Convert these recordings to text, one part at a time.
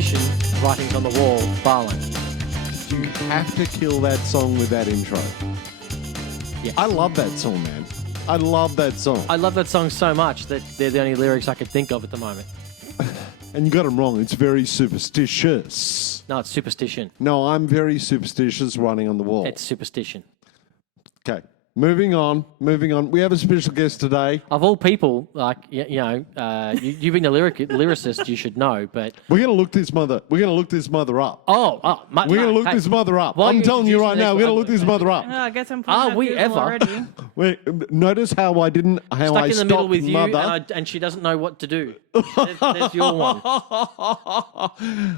superstition, writings on the wall, Barlow. You have to kill that song with that intro. Yeah. I love that song, man. I love that song. I love that song so much that they're the only lyrics I could think of at the moment. And you got them wrong. It's very superstitious. No, it's superstition. No, I'm very superstitious running on the wall. It's superstition. Okay. Moving on. We have a special guest today. Of all people, like, you being a lyricist, you should know, but... We're going to look this mother up. We're We're going to look this mother up. I'm telling you right now, we're going to look this mother up. I guess I'm Are pulling we up Google ever? already. Wait, notice how I Stuck in the stopped middle with you, mother. and she doesn't know what to do. There's your one.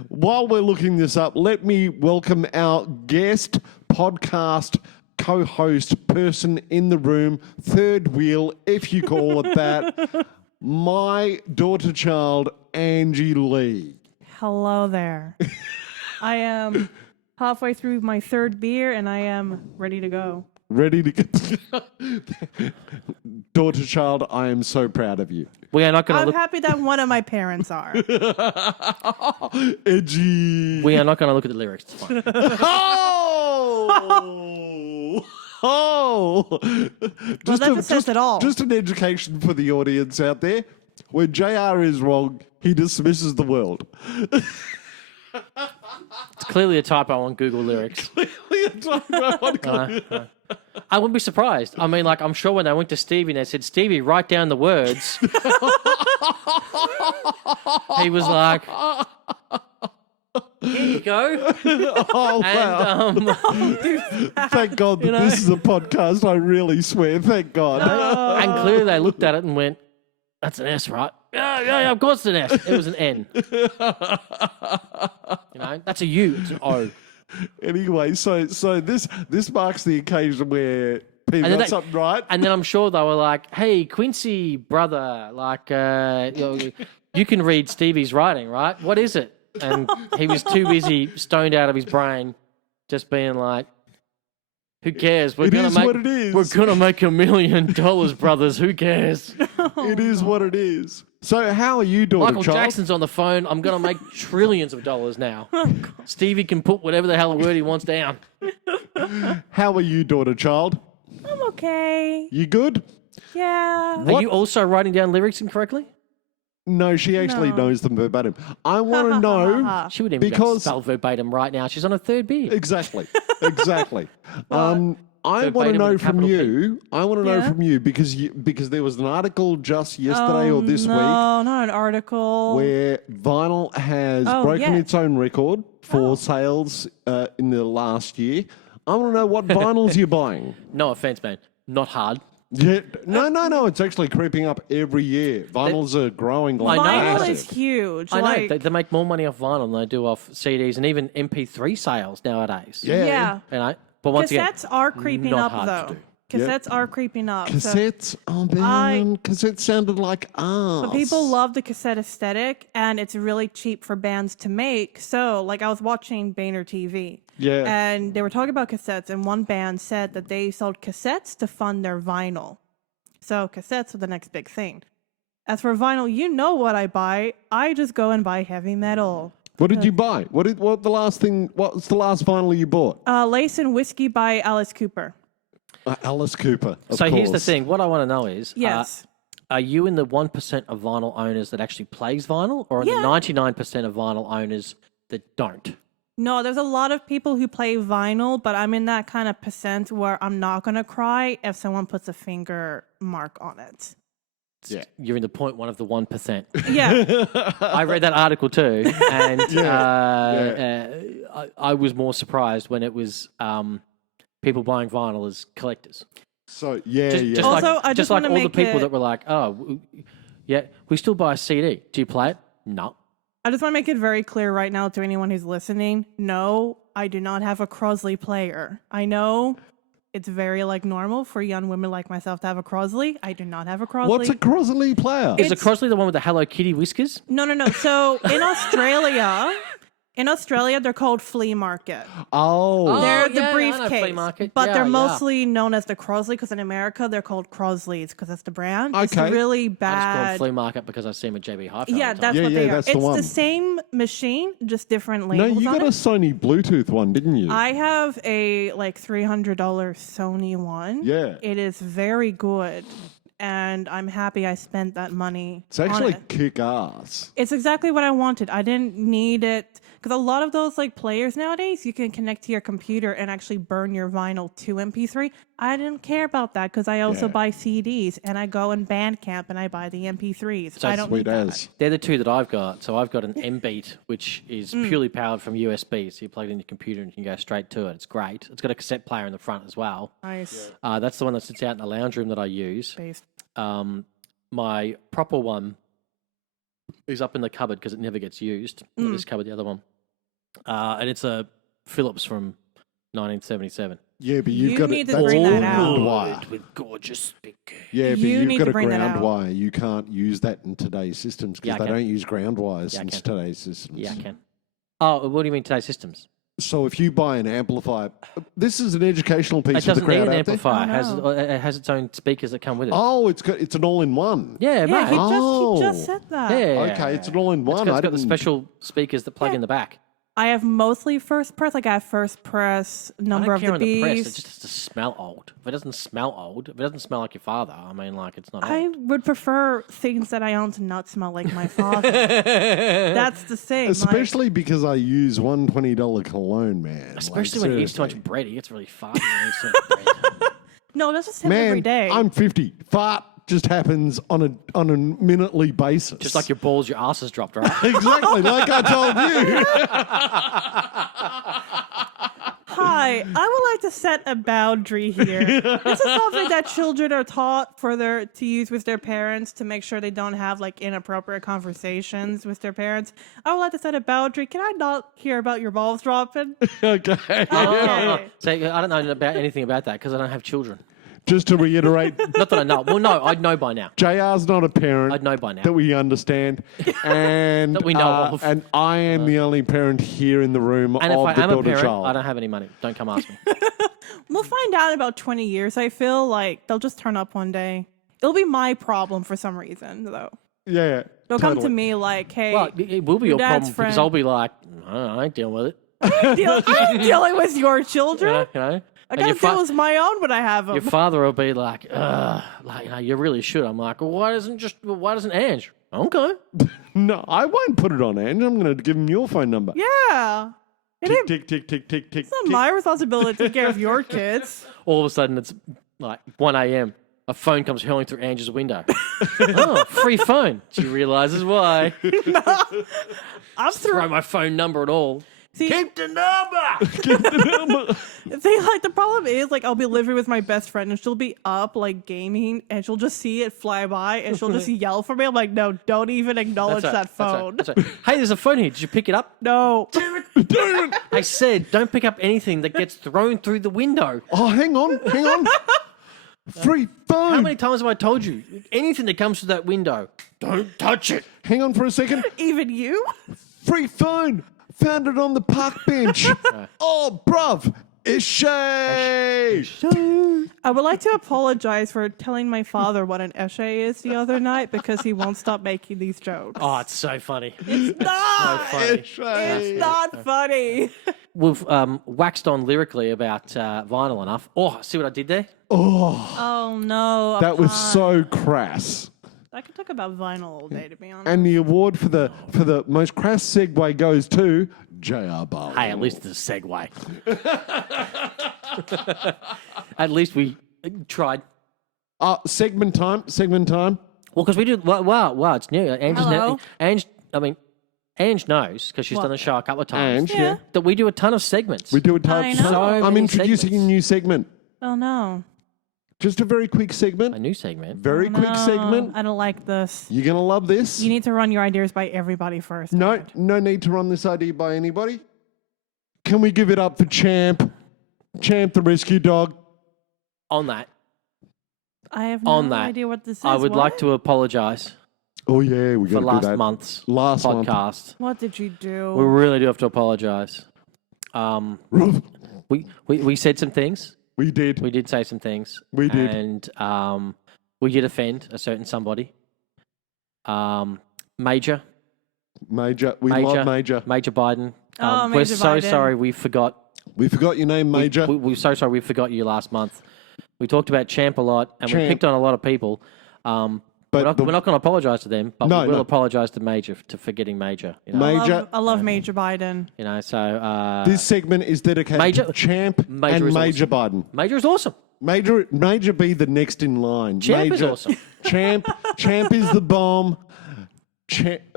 While we're looking this up, let me welcome our guest podcast co-host, person in the room, third wheel, if you call it that, my daughter child, Angie Lee. Hello there. I am halfway through my third beer and I am ready to go. Ready to get... Daughter child, I am so proud of you. We are not going to I'm look... happy that one of my parents are. Edgy. We are not going to look at the lyrics. It's fine. Oh! Well, that just says it all. Just an education for the audience out there. When JR is wrong, he dismisses the world. It's clearly a typo on Google lyrics. I wouldn't be surprised. I mean, like, I'm sure when they went to Stevie and they said, Stevie, write down the words. He was like, here you go. Oh, wow. And, Thank God that this is a podcast. I really swear. Thank God. and clearly they looked at it and went, that's an S, right? Yeah, of course it's an S. It was an N. That's a U. It's an O. Anyway, so this marks the occasion where people got something right. And then I'm sure they were like, hey, Quincy, brother, like, you can read Stevie's writing, right? What is it? And he was too busy, stoned out of his brain, just being like, who cares? It is what it is. We're going to make $1 million, brothers. Who cares? It is what it is. So how are you doing, Michael child? Jackson's on the phone. I'm going to make trillions of dollars now. Stevie can put whatever the hell word he wants down. How are you, daughter child? I'm okay. You good? Yeah. Are you also writing down lyrics incorrectly? No, she actually No. knows them verbatim. I want to know She wouldn't even because spell verbatim right now. She's on her third beer. exactly. I want to Verbatim know with a from capital P. you. I want to know Yeah? from you because there was an article just yesterday or this no, week not an article. where vinyl has Oh, broken yeah. its own record for sales in the last year. I want to know what vinyls you're buying. No offense, man. Not hard. Yeah, no. It's actually creeping up every year. Vinyls are growing like Vinyl massive. is huge. I know. Like, They make more money off vinyl than they do off CDs and even MP3 sales nowadays. Yeah. But once cassettes are creeping not up, hard to though. do. Cassettes are creeping up. So Cassettes, oh man, cassettes sounded like arse. but people love the cassette aesthetic, and it's really cheap for bands to make. So, like, I was watching Boehner TV. Yeah. And they were talking about cassettes, and one band said that they sold cassettes to fund their vinyl. So, cassettes are the next big thing. As for vinyl, you know what I buy. I just go and buy heavy metal. What did you buy? What's the last vinyl you bought? Lace and Whiskey by Alice Cooper. Alice Cooper. Of So here's the course. thing. What I want to know is, Yes. are you in the 1% of vinyl owners that actually plays vinyl, or in Yeah. the 99% of vinyl owners that don't? No, there's a lot of people who play vinyl, but I'm in that kind of percent where I'm not going to cry if someone puts a finger mark on it. Yeah. You're in the 0.1 of the 1%. Yeah. I read that article too, and I was more surprised when it was people buying vinyl as collectors. So yeah. Just Also, like, I just like wanna all the make people it- that were like, oh, yeah, we still buy a CD. Do you play it? No. I just want to make it very clear right now to anyone who's listening. No, I do not have a Crosley player. I know it's very normal for young women like myself to have a Crosley. I do not have a Crosley. What's a Crosley player? Is a Crosley the one with the Hello Kitty whiskers? No. So in In Australia, they're called flea market. Oh. They're yeah, the I know flea briefcase, market. but Yeah, they're yeah. mostly known as the Crosley because in America they're called Crosleys because that's the brand. It's Okay. really I just call them bad. flea market because I see them at JB Hi-Fi. Yeah, all the that's time. what Yeah, they are. that's the It's one. the same machine, just different No, labels you on got a it. Sony Bluetooth one, didn't you? I have a like $300 Sony one. Yeah. It is very good, and I'm happy I spent that money. It's actually on it. kick ass. It's exactly what I wanted. I didn't need it because a lot of those like players nowadays, you can connect to your computer and actually burn your vinyl to MP3. I didn't care about that because I also Yeah. buy CDs and I go in Bandcamp and I buy the MP3s. I don't Sweet need that. as. They're the two that I've got. So I've got an M-Beat, which is purely powered from USB. So you plug it in your computer and you can go straight to it. It's great. It's got a cassette player in the front as well. Nice. That's the one that sits out in the lounge room that I use. Based. My proper one is up in the cupboard because it never gets used. Not this cupboard, the other one. And it's a Philips from 1977. Yeah, but you've You got need to that's bring that ground out. wire. With gorgeous speakers. Yeah, but You you've need got to a bring that ground out. wire. You can't use that in today's systems because Yeah, I they can. don't use ground wires Yeah, I in can. today's systems. Yeah, I can. Oh, what do you mean today's systems? So if you buy an amplifier, this is an educational piece It for the doesn't need crowd an out there. amplifier. Oh, It has its own speakers that come with it. Oh, it's an all-in-one. Yeah, Yeah, mate. he Oh. just said that. Yeah. Okay, it's an all-in-one. It's I got the didn't- special speakers that plug in the back. I have mostly first press. Like I have first press, I number don't of care the on the press. It beast. just has to smell old. If it doesn't smell old, if it doesn't smell like your father, I mean, like, it's not I old. would prefer things that I own to not smell like my father. That's the thing. Especially because I use $120 cologne, man. Especially Like, when he eats too much seriously. bread. He gets really farty when he eats too much bread. No, that's just him Man, every day. I'm 50. Fart just happens on a minutely basis. Just like your balls, your ass has dropped, right? Exactly, like I told you. Hi, I would like to set a boundary here. This is something that children are taught to use with their parents to make sure they don't have like inappropriate conversations with their parents. I would like to set a boundary. Can I not hear about your balls dropping? Okay. Okay. So I don't know about anything about that because I don't have children. Just to reiterate, Not that I know. Well, no, I'd know by now. JR's not a parent. I'd know by now. That we understand. And That we know of. And I am the only parent here in the room And if of I the am a daughter parent, child. I don't have any money. Don't come ask me. We'll find out in about 20 years. I feel like they'll just turn up one day. It'll be my problem for some reason, though. Yeah. They'll come to me like, hey, Well, it will be Your your problem dad's because friend. I'll be like, I ain't dealing with it. I'm dealing with your children. You know? I And gotta your fa- deal with my own when I have them. Your father will be like, you really should. I'm like, well, why doesn't Ange? Okay. No, I won't put it on Ange. I'm going to give him your phone number. Yeah. It Tick, ain't, tick, tick, tick, tick, tick. it's not my responsibility to take care of your kids. All of a sudden, it's like 1 a.m. A phone comes hurling through Ange's window. Oh, free phone. She realizes why. I'm through. Throw my phone number and all. See, Keep the number. see, like the problem is, like I'll be living with my best friend and she'll be up like gaming and she'll just see it fly by and she'll just yell for me. I'm like, no, don't even acknowledge that phone. That's right. Hey, there's a phone here. Did you pick it up? No. I said, don't pick up anything that gets thrown through the window. Oh, hang on. Free phone. How many times have I told you? Anything that comes through that window, don't touch it. Hang on for a second. Even you? Free phone. Found it on the park bench. Oh, bruv. Ishay. I would like to apologize for telling my father what an esche is the other night because he won't stop making these jokes. Oh, it's so funny. It's not. funny. It's not funny. We've waxed on lyrically about vinyl enough. Oh, see what I did there? Oh no. That was so crass. I could talk about vinyl all day, to be honest. And the award for the most crass segue goes to J.R. Barlow. Hey, at least it's a segue. At least we tried. Segment time. Well, because we do. Wow, it's new. Hello. Ange knows because she's What? done the show a couple of times. Ange, Yeah. That we do a ton of segments. We do a I ton. know. So I'm many introducing segments. a new segment. Oh no. Just a very quick A segment. new segment. Very quick No, segment. I don't like this. You're going to love this. You need to run your ideas by everybody first. No need to run this idea by anybody. Can we give it up for Champ? Champ the rescue dog. On that, I have On no that, idea what this is. I would What? like to apologise Oh yeah, we for got to do last that. month's Last month. podcast. What did you do? We really do have to apologise. We said some things. We did. We did say some things. We did. And we did offend a certain somebody. Major Love Major. Biden. Oh, we're Major so Biden. sorry we forgot. We forgot your name, Major. We're so sorry we forgot you last month. We talked about Champ a lot, and we Champ. picked on a lot of people. We're not going to apologise to them, but No, we will no. apologise to Major for forgetting Major. You know, Major. I love Major Biden. you know. So This segment is dedicated Major- to Champ Major and is Major Biden. Major is awesome. Major be the next in line. Champ is Major, awesome. Champ is the bomb.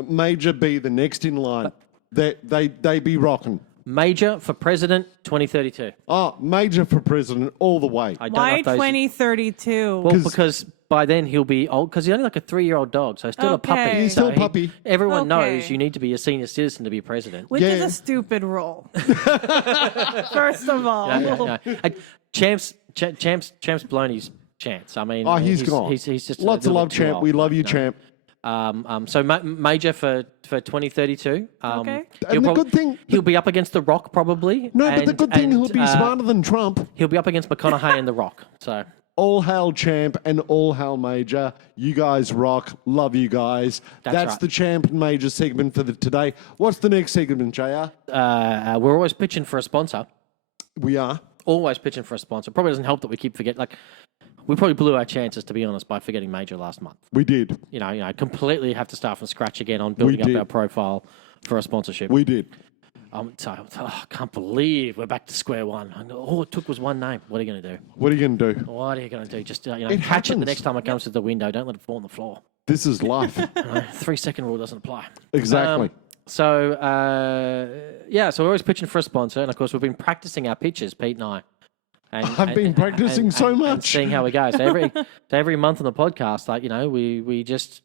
Major be the next in line. They be rocking. Major for president 2032. Oh, Major for president all the way. I don't know Why if those. 2032? Well, because by then he'll be old. Because he's only like a 3-year-old dog, so still a puppy. Okay. He's still a So puppy. Everyone Okay. knows you need to be a senior citizen to be president. Which is Yeah. a stupid role. First of all. Champ's blown his chance. I mean, He's gone. He's just a Lots of little love, bit too Champ. old, We love you, you know. Champ. So Major for 2032. Okay. And the good thing- he'll be up against The Rock probably. No, but the good thing, he'll be and, smarter than Trump. He'll be up against McConaughey and The Rock. So All hail Champ and all hail Major. You guys rock. Love you guys. That's right. the Champ and Major segment for today. What's the next segment, JR? we're always pitching for a sponsor. We are. Always pitching for a sponsor. Probably doesn't help that we keep forgetting. Like, we probably blew our chances, to be honest, by forgetting Major last month. We did. You know, completely have to start from scratch again on building did. up our profile for a sponsorship. We did. I can't believe we're back to square one. All it took was one name. What are you going to do? What are you going to do? What are you going to do? Just It catch it the happens. next time it comes to the window. Don't let it fall on the floor. This is life. 3-second rule doesn't apply. Exactly. So we're always pitching for a sponsor, and of course we've been practicing our pitches, Pete and I. And, I've been practicing so and much. seeing how we go. So every month on the podcast, like we just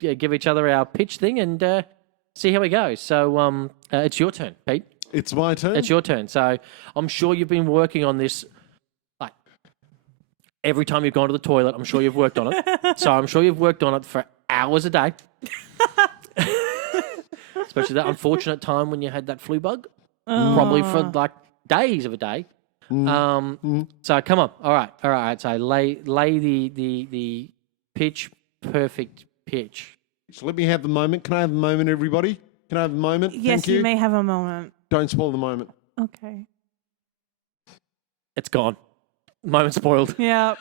give each other our pitch thing and see how we go. So it's your turn, Pete. It's my turn. It's your turn. So I'm sure you've been working on this. Like every time you've gone to the toilet, I'm sure you've worked on it. So I'm sure you've worked on it for hours a day. Especially that unfortunate time when you had that flu bug. Probably for like days of a day. So come on. All right. So lay the pitch perfect pitch. So let me have the moment. Can I have the moment, everybody? Can I have the moment? Yes, Thank you. you may have a moment. Don't spoil the moment. Okay. It's gone. Moment spoiled. Yeah.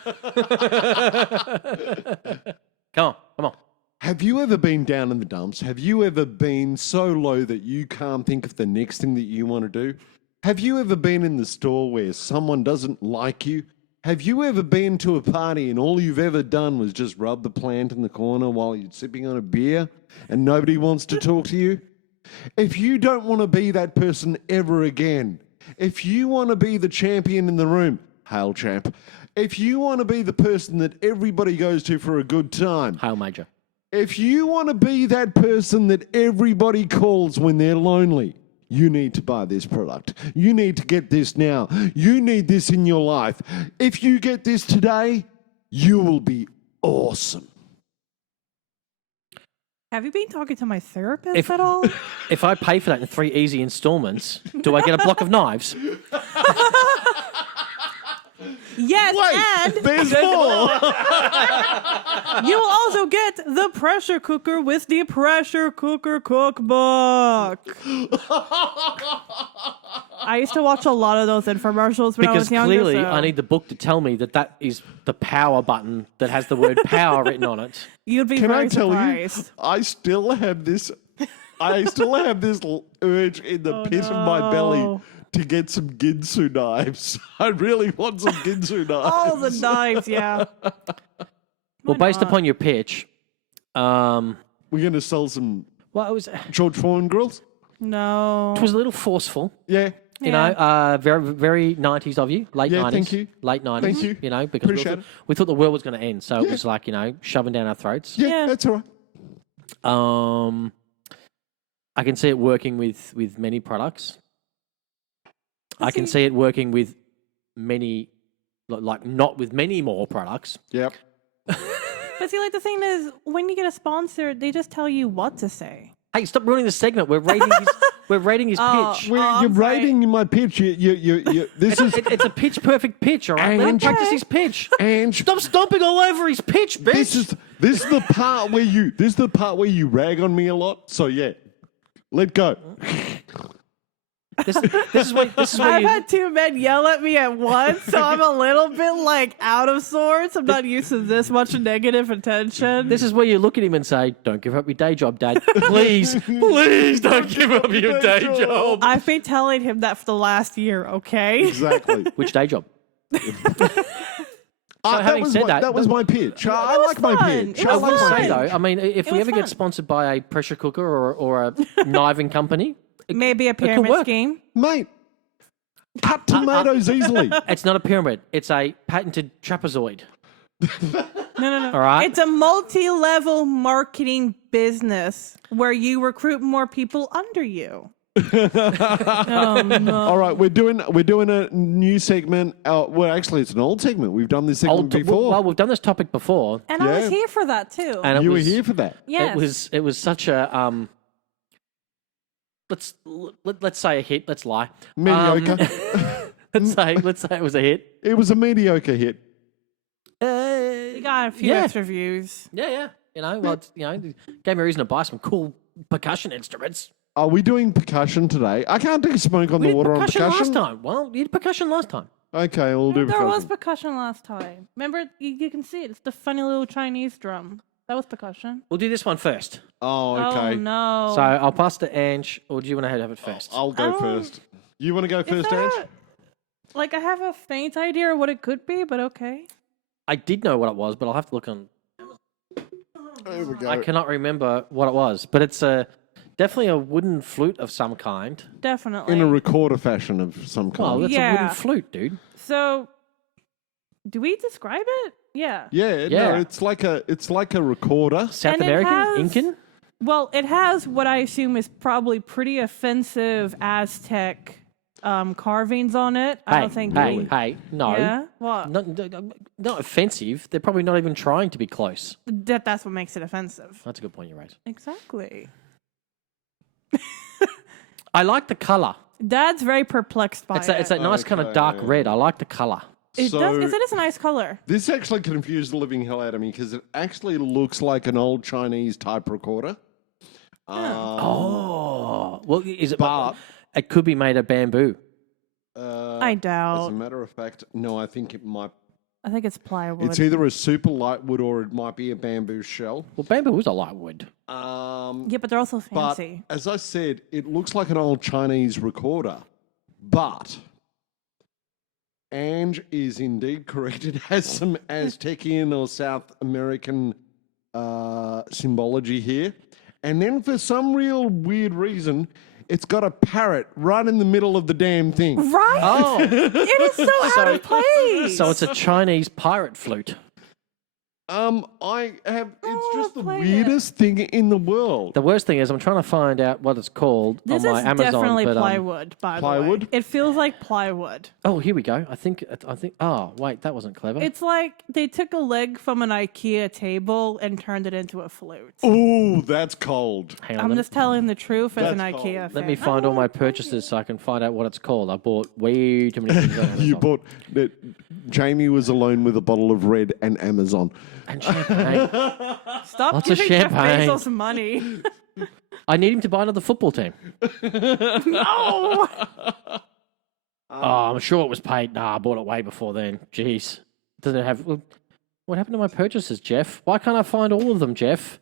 Come on. Have you ever been down in the dumps? Have you ever been so low that you can't think of the next thing that you want to do? Have you ever been in the store where someone doesn't like you? Have you ever been to a party and all you've ever done was just rub the plant in the corner while you're sipping on a beer and nobody wants to talk to you? If you don't want to be that person ever again, if you want to be the champion in the room, hail champ. If you want to be the person that everybody goes to for a good time, Hail Major. if you want to be that person that everybody calls when they're lonely, you need to buy this product. You need to get this now. You need this in your life. If you get this today, you will be awesome. Have you been talking to my therapist at all? If I pay for that in 3 easy installments, do I get a block of knives? Yes, Wait, and there's more. you will also get the pressure cooker with the pressure cooker cookbook. I used to watch a lot of those infomercials when I Because was younger. clearly so I need the book to tell me that is the power button that has the word power written on it. You'd be Can very I tell surprised. you, I still have this urge in the pit of my belly to get some Ginsu knives. I really want some Ginsu knives. All the knives, yeah. Well, based upon your pitch, We're going to sell some well, it George Foreman grills? No. was a little forceful. Yeah. You know, very, very 90s of you, late Yeah, 90s. thank you. Late 90s. Thank you. You know, because Appreciate it. we thought the world was going to end. So it was like, shoving down our throats. Yeah, that's all right. I can see it working with many products. I can see it working with many, like not with many more products. Yep. But see, like the thing is, when you get a sponsor, they just tell you what to say. Hey, stop ruining the segment. We're rating his, we're rating his pitch. You're I'm sorry. rating my pitch. This is It's a pitch perfect pitch, all right? Let him And- practice his pitch. and Stop stomping all over his pitch, bitch. this is the part where you rag on me a lot. So yeah, let go. This is where I've you. had two men yell at me at once, so I'm a little bit like out of sorts. I'm not used to this much negative attention. This is where you look at him and say, "Don't give up your day job, Dad. Please, please don't give up your day job." I've been telling him that for the last year, okay? Exactly. Which day job? having said that was my pitch. I was like my fun. pitch. It I was like I my would say pitch. though, I mean, if we was ever fun. get sponsored by a pressure cooker or a kniving company, Maybe a could pyramid work. scheme. Mate, cut tomatoes easily. it's not a pyramid. It's a patented trapezoid. No. All right. It's a multi-level marketing business where you recruit more people under you. Oh, no. All right, we're doing a new segment. Well, actually, it's an old segment. We've done this segment before. Well, we've done this topic before, And I Yeah. was here for that too. and You were here for that. Yes. It was such a let's say a hit. Let's lie. Mediocre. Let's say it was a hit. It was a mediocre hit. We got a few Yeah. extra views. Yeah. You know, well, it gave me a reason to buy some cool percussion instruments. Are we doing percussion today? I can't take a smoke on We the did water on percussion percussion. last time. Well, you did percussion last time. Okay, we'll do There percussion. was percussion last time. Remember, you can see it. It's the funny little Chinese drum. That was percussion. We'll do this one first. Oh, okay. Oh, no. So I'll pass to Ange, or do you want to have it first? I'll go Oh. first. You want to go Is first, that- Ange? Like, I have a faint idea of what it could be, but okay. I did know what it was, but I'll have to look on. There we go. I cannot remember what it was, but it's definitely a wooden flute of some kind. Definitely. In a recorder fashion of some Well, kind. that's a Yeah. wooden flute, dude. So, do we describe it? Yeah. Yeah, Yeah. no, it's like a recorder. South And it American, has- Incan. Well, it has what I assume is probably pretty offensive Aztec carvings on it. I don't think. Hey, no. Yeah. What? Not offensive. They're probably not even trying to be close. That's what makes it offensive. That's a good point you raise. Exactly. I like the color. Dad's very perplexed by It's that nice kind of Okay. dark red. I like the color. It So- does. It is a nice color. This actually confused the living hell out of me because it actually looks like an old Chinese type recorder. Oh, well, is it? But- It could be made of bamboo. I As a doubt. matter of fact, no, I think it might. I think it's plywood. It's either a super light wood or it might be a bamboo shell. Well, bamboo is a light wood. Yeah, but they're also But fancy. as I said, it looks like an old Chinese recorder. But Ange is indeed correct. It has some Aztecian or South American symbology here. And then for some real weird reason, it's got a parrot right in the middle of the damn thing. Right? Oh, It is so out of place. so it's a Chinese pirate flute. It's just the play it. weirdest thing in the world. The worst thing is I'm trying to find out what it's called This on my is Amazon. definitely but, plywood, by the Plywood? way. It feels like plywood. oh, here we go. I think. Oh, wait, that wasn't clever. It's like they took a leg from an IKEA table and turned it into a flute. Ooh, that's cold. Hang on. I'm just telling the truth as an That's cold. IKEA fan. Let me find all my purchases so I can find out what it's called. I bought way too many things on Amazon. You bought that. Jamie was alone with a bottle of red and Amazon. And champagne. Stop Lots of giving Jeff champagne. Bezos money. I need him to buy another football team. No. Oh, I'm sure it was paid. Nah, I bought it way before then. Jeez. Doesn't it have... What happened to my purchases, Jeff? Why can't I find all of them, Jeff?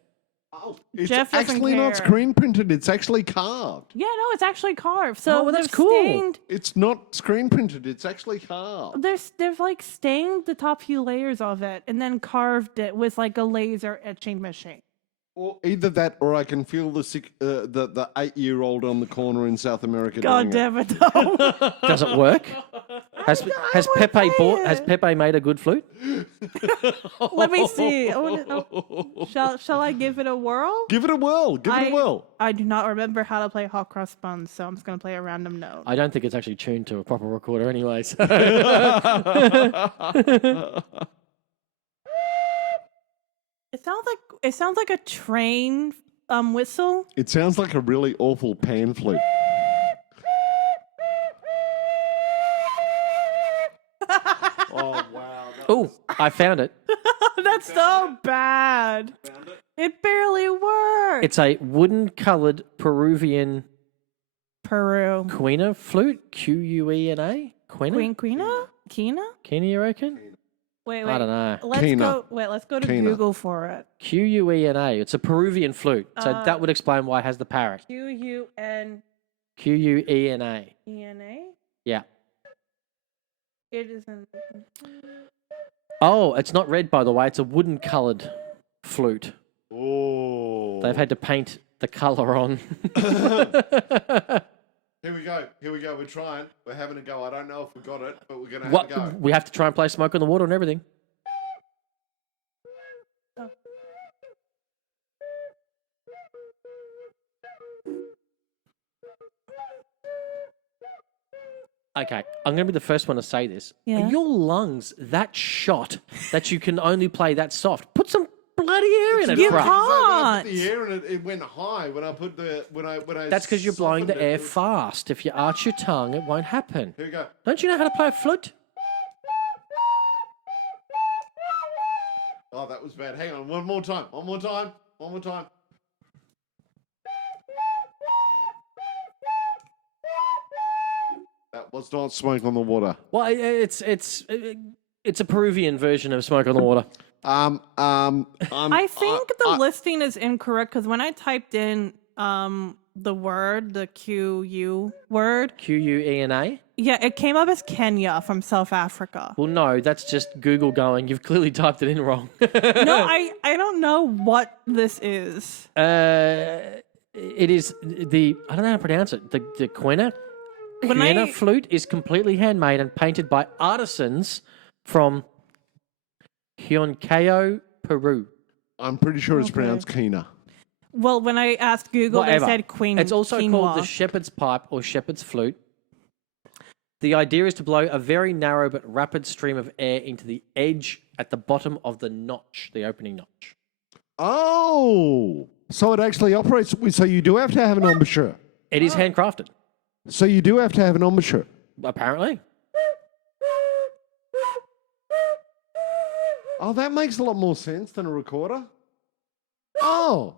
It's Jeff doesn't actually not care. screen printed. It's actually carved. Yeah, no, it's actually carved. So Oh, well, that's they've cool. stained. It's not screen printed. It's actually carved. They've like stained the top few layers of it and then carved it with like a laser etching machine. Or either that, or I can feel the 8-year-old on the corner in South America. God doing it. damn it, though. Does it work? Has wanna Pepe play bought? Has it. Pepe made a good flute? Let me see. Shall I give it a whirl? Give it a whirl. Give it a whirl. I do not remember how to play hot cross buns, so I'm just gonna play a random note. I don't think it's actually tuned to a proper recorder, anyways. It sounds like a train whistle. It sounds like a really awful pan flute. Oh, wow. Oh, I found it. That's so bad. It barely works. It's a wooden-coloured Peruvian Peru. quena flute. Quena? Quena? Quina? Quena, you reckon? Wait. I don't know. Let's go to Quena. Google for it. Quena. It's a Peruvian flute. So that would explain why it has the parrot. Quena. Quena. Yeah. It isn't. Oh, it's not red, by the way. It's a wooden-coloured flute. Oh. They've had to paint the colour on. Here we go. We're trying. We're having a go. I don't know if we got it, but we're going to have What? a go. We have to try and play Smoke on the Water and everything. Oh. Okay, I'm going to be the first one to say this. Yeah. Uh, Are your lungs that shot that you can only play that soft? Put some bloody air in it, You bruh. can't. I put the air in it. It went high when I put the when I. That's because you're blowing the softened it, air it was- fast. If you arch your tongue, it won't happen. Here we go. Don't you know how to play a flute? Oh, that was bad. Hang on, one more time. That was not Smoke on the Water. Well, it's a Peruvian version of Smoke on the Water. I think the listing is incorrect because when I typed in the word, the QU word, Quena. yeah, it came up as Kenya from South Africa. Well, no, that's just Google going. You've clearly typed it in wrong. No, I don't know what this is. It is I don't know how to pronounce it. The Quena. When Quena I- flute is completely handmade and painted by artisans from Huancayo, Peru. I'm pretty sure it's Okay. pronounced Kina. Well, when I asked Google, Whatever. they said queen. It's also quinoa. called the shepherd's pipe or shepherd's flute. The idea is to blow a very narrow but rapid stream of air into the edge at the bottom of the notch, the opening notch. Oh, so it actually operates. So you do have to have an embouchure. It is handcrafted, So you do have to have an embouchure. apparently. Oh, that makes a lot more sense than a recorder. Oh.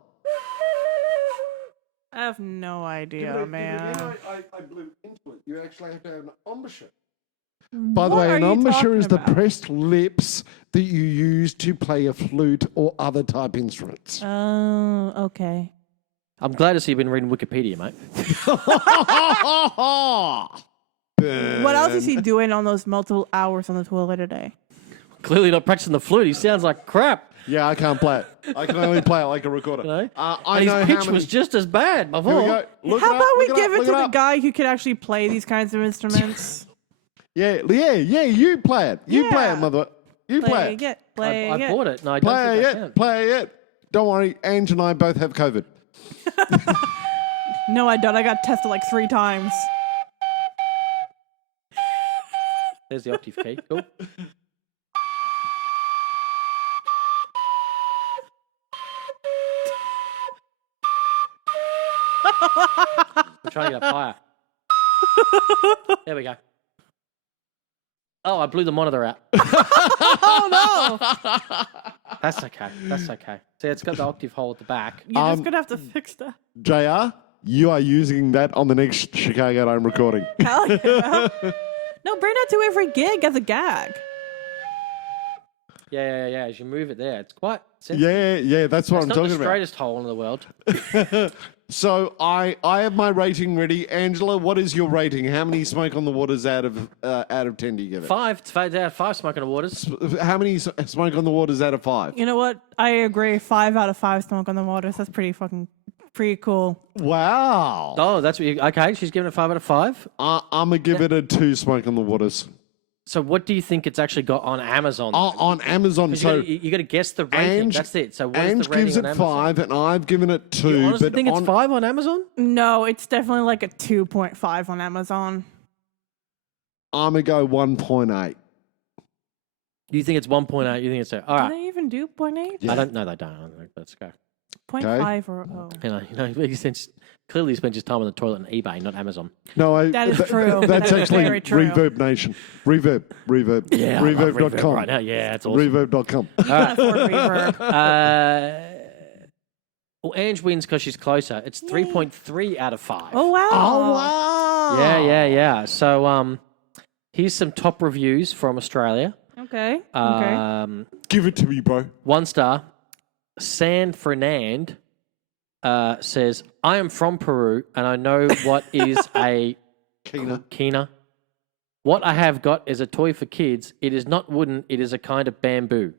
I have no idea, man. I blew into it. You actually have to have an embouchure. By the What way, are an you embouchure is the talking about? pressed lips that you use to play a flute or other type instruments. Oh, okay. I'm glad to see you've been reading Wikipedia, mate. What else is he doing on those multiple hours on the toilet a day? Clearly not practicing the flute. He sounds like crap. Yeah, I can't play it. I can only play it like a recorder. You know? I And know his how pitch many. was just as bad Here we before. go. Look How it up, about we look give up, it look to the up. guy who could actually play these kinds of instruments? Yeah. You play it. You play Yeah. it, mother. You play it. Play I it. bought it. No, I don't Play think I it. can. Play it. Don't worry. Ange and I both have COVID. No, I don't. I got tested like 3 times. There's the octave key. Cool. I'm trying to get up higher. There we go. Oh, I blew the monitor out. Oh no! That's okay. That's okay. See, it's got the octave hole at the back. You're just gonna have to fix that. JR, you are using that on the next Chicago Dome recording. Hell yeah. No, bring that to every gig as a gag. Yeah. As you move it there, it's quite sensitive. Yeah, that's what It's I'm not the talking about. straightest hole in the world. So I have my rating ready. Angela, what is your rating? How many Smoke on the Waters out of 10 do you give it? 5 out of 5 smoking the waters. How many Smoke on the Waters out of 5? You know what? I agree. 5 out of 5 Smoke on the Waters. That's pretty cool. Wow. Oh, that's what you. Okay, she's giving it 5 out of 5. I'm going to give it a 2 Smoke on the Waters. So, what do you think it's actually got on Amazon? On Amazon. 'Cause So you got to guess the rating. Ange, That's it. So, what is Ange the rating gives on it Amazon? 5 and I've given it 2. You honestly but think it's on, 5 on Amazon? No, it's definitely like a 2.5 on Amazon. I'm going to go 1.8. You think it's 1.8? You think it's all Do right? they even even do 0.8? I don't know. They don't. I don't think. Let's go. 0.5 or oh. Clearly he spends his time on the toilet on eBay, not Amazon. No, That is true. That's That is actually very true. Reverb Nation. Reverb. Yeah, I love Reverb Reverb.com. right now. Yeah, it's awesome. Reverb.com. You can afford reverb. Well, Ange wins because she's closer. It's 3.3 out of 5. Oh, wow. Oh, wow. Yeah. So here's some top reviews from Australia. Okay. Give it to me, bro. 1 star. San Fernand says, I am from Peru and I know what is a quina. What I have got is a toy for kids. It is not wooden. It is a kind of bamboo.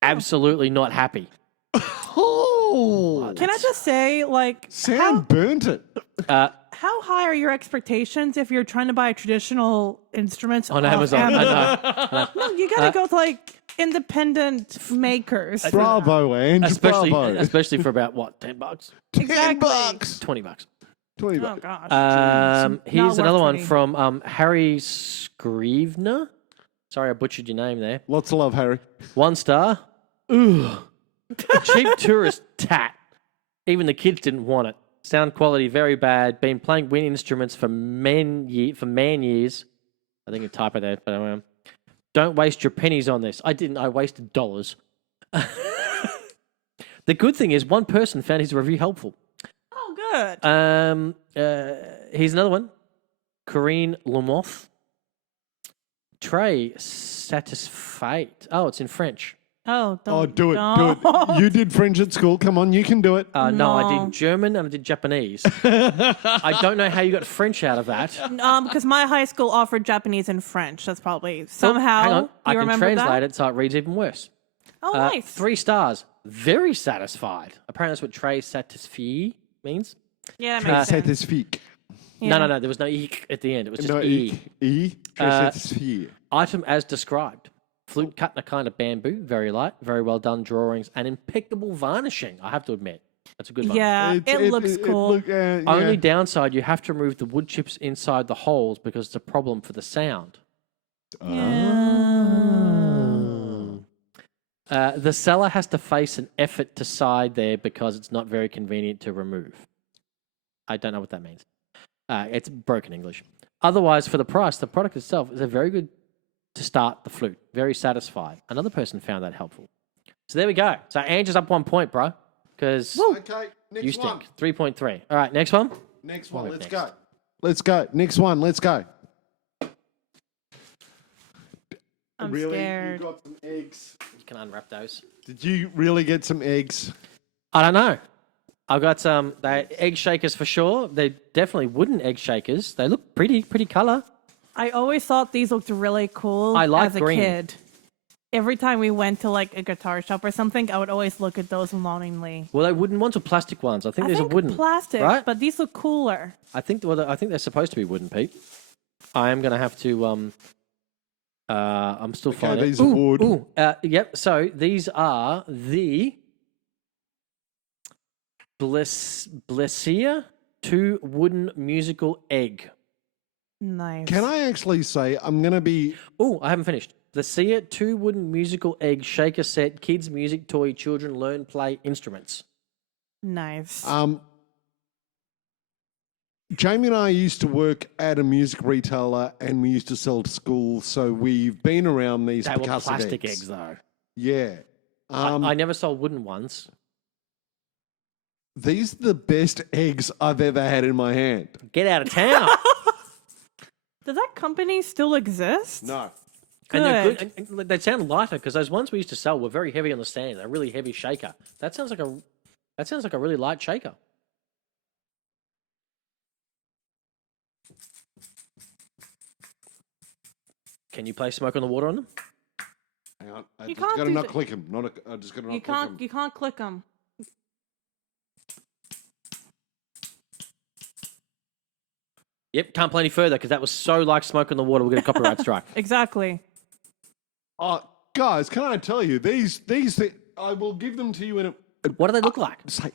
Absolutely not happy. Oh. Can I just say, like, Sam burnt it. how high are your expectations if you're trying to buy traditional instruments On off Amazon. I know. No, you gotta go with like independent makers. Bravo, Ange. Bravo. Especially for about, what, $10? Exactly. $10. $20. 20 Oh bucks. gosh. Here's worth another one 20. from Harry Scrivener. Sorry, I butchered your name there. Lots of love, Harry. 1 star. Ugh. Cheap tourist tat. Even the kids didn't want it. Sound quality very bad. Been playing wind instruments for man years. I think a typo there, but don't waste your pennies on this. I didn't. I wasted dollars. The good thing is, one person found his review helpful. Oh, good. Here's another one. Corinne Lamoth. Trey satisfied. Oh, it's in French. Oh, don't. Oh, do it. don't. Do it. You did French at school. Come on, you can do it. No, I No. did German and I did Japanese. I don't know how you got French out of that. Because my high school offered Japanese and French. That's probably Oh, somehow. hang on. You I can remember translate that? it so it reads even worse. Oh, nice. 3 stars. Very satisfied. Apparently that's what Trey satisfy means. Yeah, that makes sense. Satisfique. Yeah. No. There was no eek at the end. It was just No, e. E. Satisfique. Item as described. Flute cut in a kind of bamboo. Very light. Very well done drawings. And impeccable varnishing, I have to admit. That's a good one. Yeah, it looks cool. Only downside, you have to remove the wood chips inside the holes because it's a problem for the sound. The seller has to face an effort to side there because it's not very convenient to remove. I don't know what that means. It's broken English. Otherwise, for the price, the product itself is a very good to start the flute. Very satisfied. Another person found that helpful. So there we go. So Ange is up 1 point, bro. Because Okay, you next one. stink. 3.3. All right, next one. Next one. What Let's next? go. Let's go. Next one. Let's go. I'm really? scared. You got some eggs. You can unwrap those. Did you really get some eggs? I don't know. I've got some egg shakers for sure. They're definitely wooden egg shakers. They look pretty colour. I always thought these looked really cool I like as a green. kid. Every time we went to like a guitar shop or something, I would always look at those longingly. Well, they wooden ones or plastic ones? I think I there's think a wooden. plastic, right? but these look cooler. I think they're supposed to be wooden, Pete. I am going to have to. I'm still finding. these are wood. Yep. So these are the Blessia 2 wooden musical egg. Nice. Can I actually say I'm going to be... Oh, I haven't finished. The Sia 2 wooden musical egg shaker set, kids, music, toy, children, learn, play, instruments. Nice. Jamie and I used to work at a music retailer and we used to sell to schools, so we've been around these They were percussive plastic eggs, though. Yeah. I never sold wooden ones. These are the best eggs I've ever had in my hand. Get out of town. Does that company still exist? No. And they're Good. good. And they sound lighter because those ones we used to sell were very heavy on the stand. They're a really heavy shaker. That sounds like a really light shaker. Can you play Smoke on the Water on them? Hang on. I You just can't got to do not that. click them. I just got to not You click can't. them. You can't click them. Yep, can't play any further because that was so like Smoke on the Water. We'll get a copyright strike. Exactly. Oh, guys, can I tell you, these I will give them to you in a... What do they look like? Say,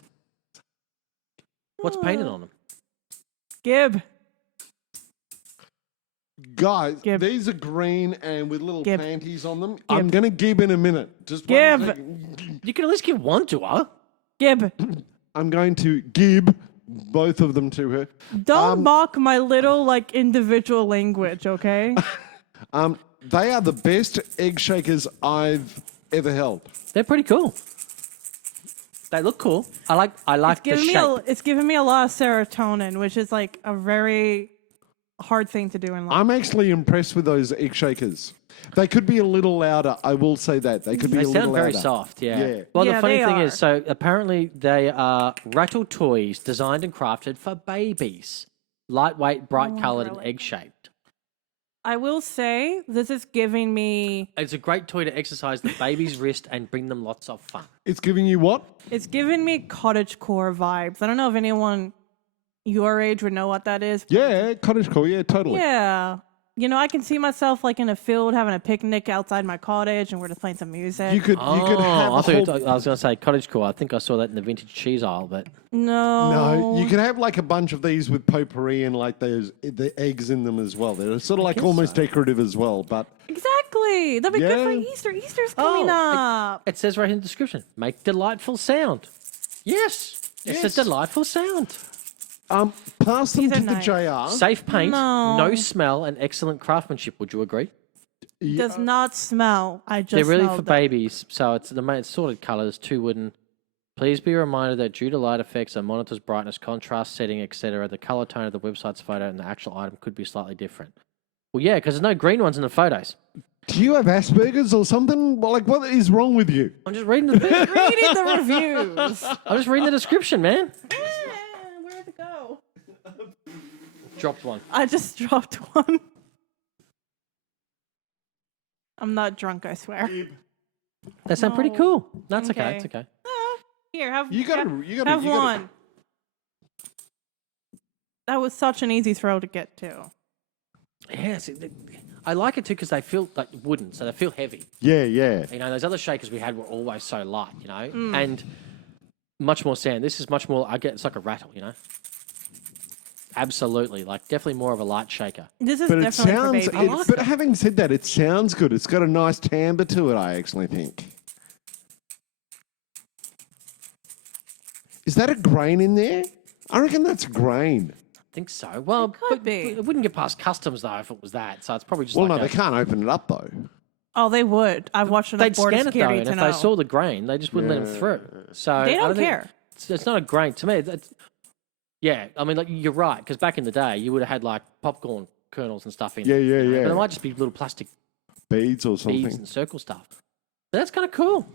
What's painted on them? Gib. Guys, Gib. these are green and with little Gib. panties on them. I'm going to gib in a minute. Just one Gib. second. You can at least give one to her. Gib, I'm going to gib both of them to her. don't mock my little like individual language, okay? They are the best egg shakers I've ever held. They're pretty cool. They look cool. I like the shape. It's giving me a lot of serotonin, which is like a very hard thing to do in life. I'm actually impressed with those egg shakers. They could be a little louder. I will say that. They could be They a little sound very louder. soft, yeah. Yeah. Well, Yeah, the funny they thing are. is, so apparently they are rattle toys designed and crafted for babies. Lightweight, bright coloured, and really? egg-shaped. I will say this is giving me It's a great toy to exercise the baby's wrist and bring them lots of fun. It's giving you what? cottagecore vibes. I don't know if anyone your age would know what that is. Yeah, cottagecore. Yeah, totally. Yeah. You know, I can see myself like in a field having a picnic outside my cottage and we're just playing some music. You could have I, a thought you whole... were I was going to say cottagecore. I think I saw that in the vintage cheese aisle, but No. No, you could have like a bunch of these with potpourri and like the eggs in them as well. They're sort of like guess almost so. decorative as well. But Exactly. That'd be good for Yeah. Easter. Easter's coming up. it says right in the description, make delightful sound. Yes. It's Yes. a delightful sound. pass them These to are the nice. JR. Safe paint, No. no smell, and excellent craftsmanship. Would you agree? Does not smell. I just They're really smelled for them. babies, so it's the main sorted colours, two wooden. Please be reminded that due to light effects and monitor's brightness, contrast setting, etc., the colour tone of the website's photo and the actual item could be slightly different. Well, yeah, because there's no green ones in the photos. Do you have Asperger's or something? Well, like, what is wrong with you? I'm just reading the Reading the reviews. I'm just reading the description, man. Where'd it go? Dropped one. I just dropped one. I'm not drunk, I swear. That sound pretty No. cool. That's okay. Okay. It's okay. Here, have You gotta have you gotta- one. That was such an easy throw to get to. Yes, I like it too because they feel like wooden, so they feel heavy. Yeah, yeah. You know, those other shakers we had were always so light, you know, and much more sound. This is much more. It's like a rattle, you know. Absolutely, like definitely more of a light shaker. This is But it definitely for sounds. babies. But having said that, it sounds good. It's got a nice timbre to it. I actually think. Is that a grain in there? I reckon that's a grain. I think so. Well, could be. It wouldn't get past customs though if it was that. So it's probably just. Well, like no, they can't open it up though. Oh, they would. I've watched enough They'd border scan it though, security and to if know. they saw the grain, they just wouldn't let them through. So They I don't think care. It's not a grain to me. Yeah, I mean, like you're right because back in the day, you would have had like popcorn kernels and stuff in. Yeah, it, yeah, you know, yeah. But it might just be little plastic Beads or beads something. and circle stuff. But that's kind of cool.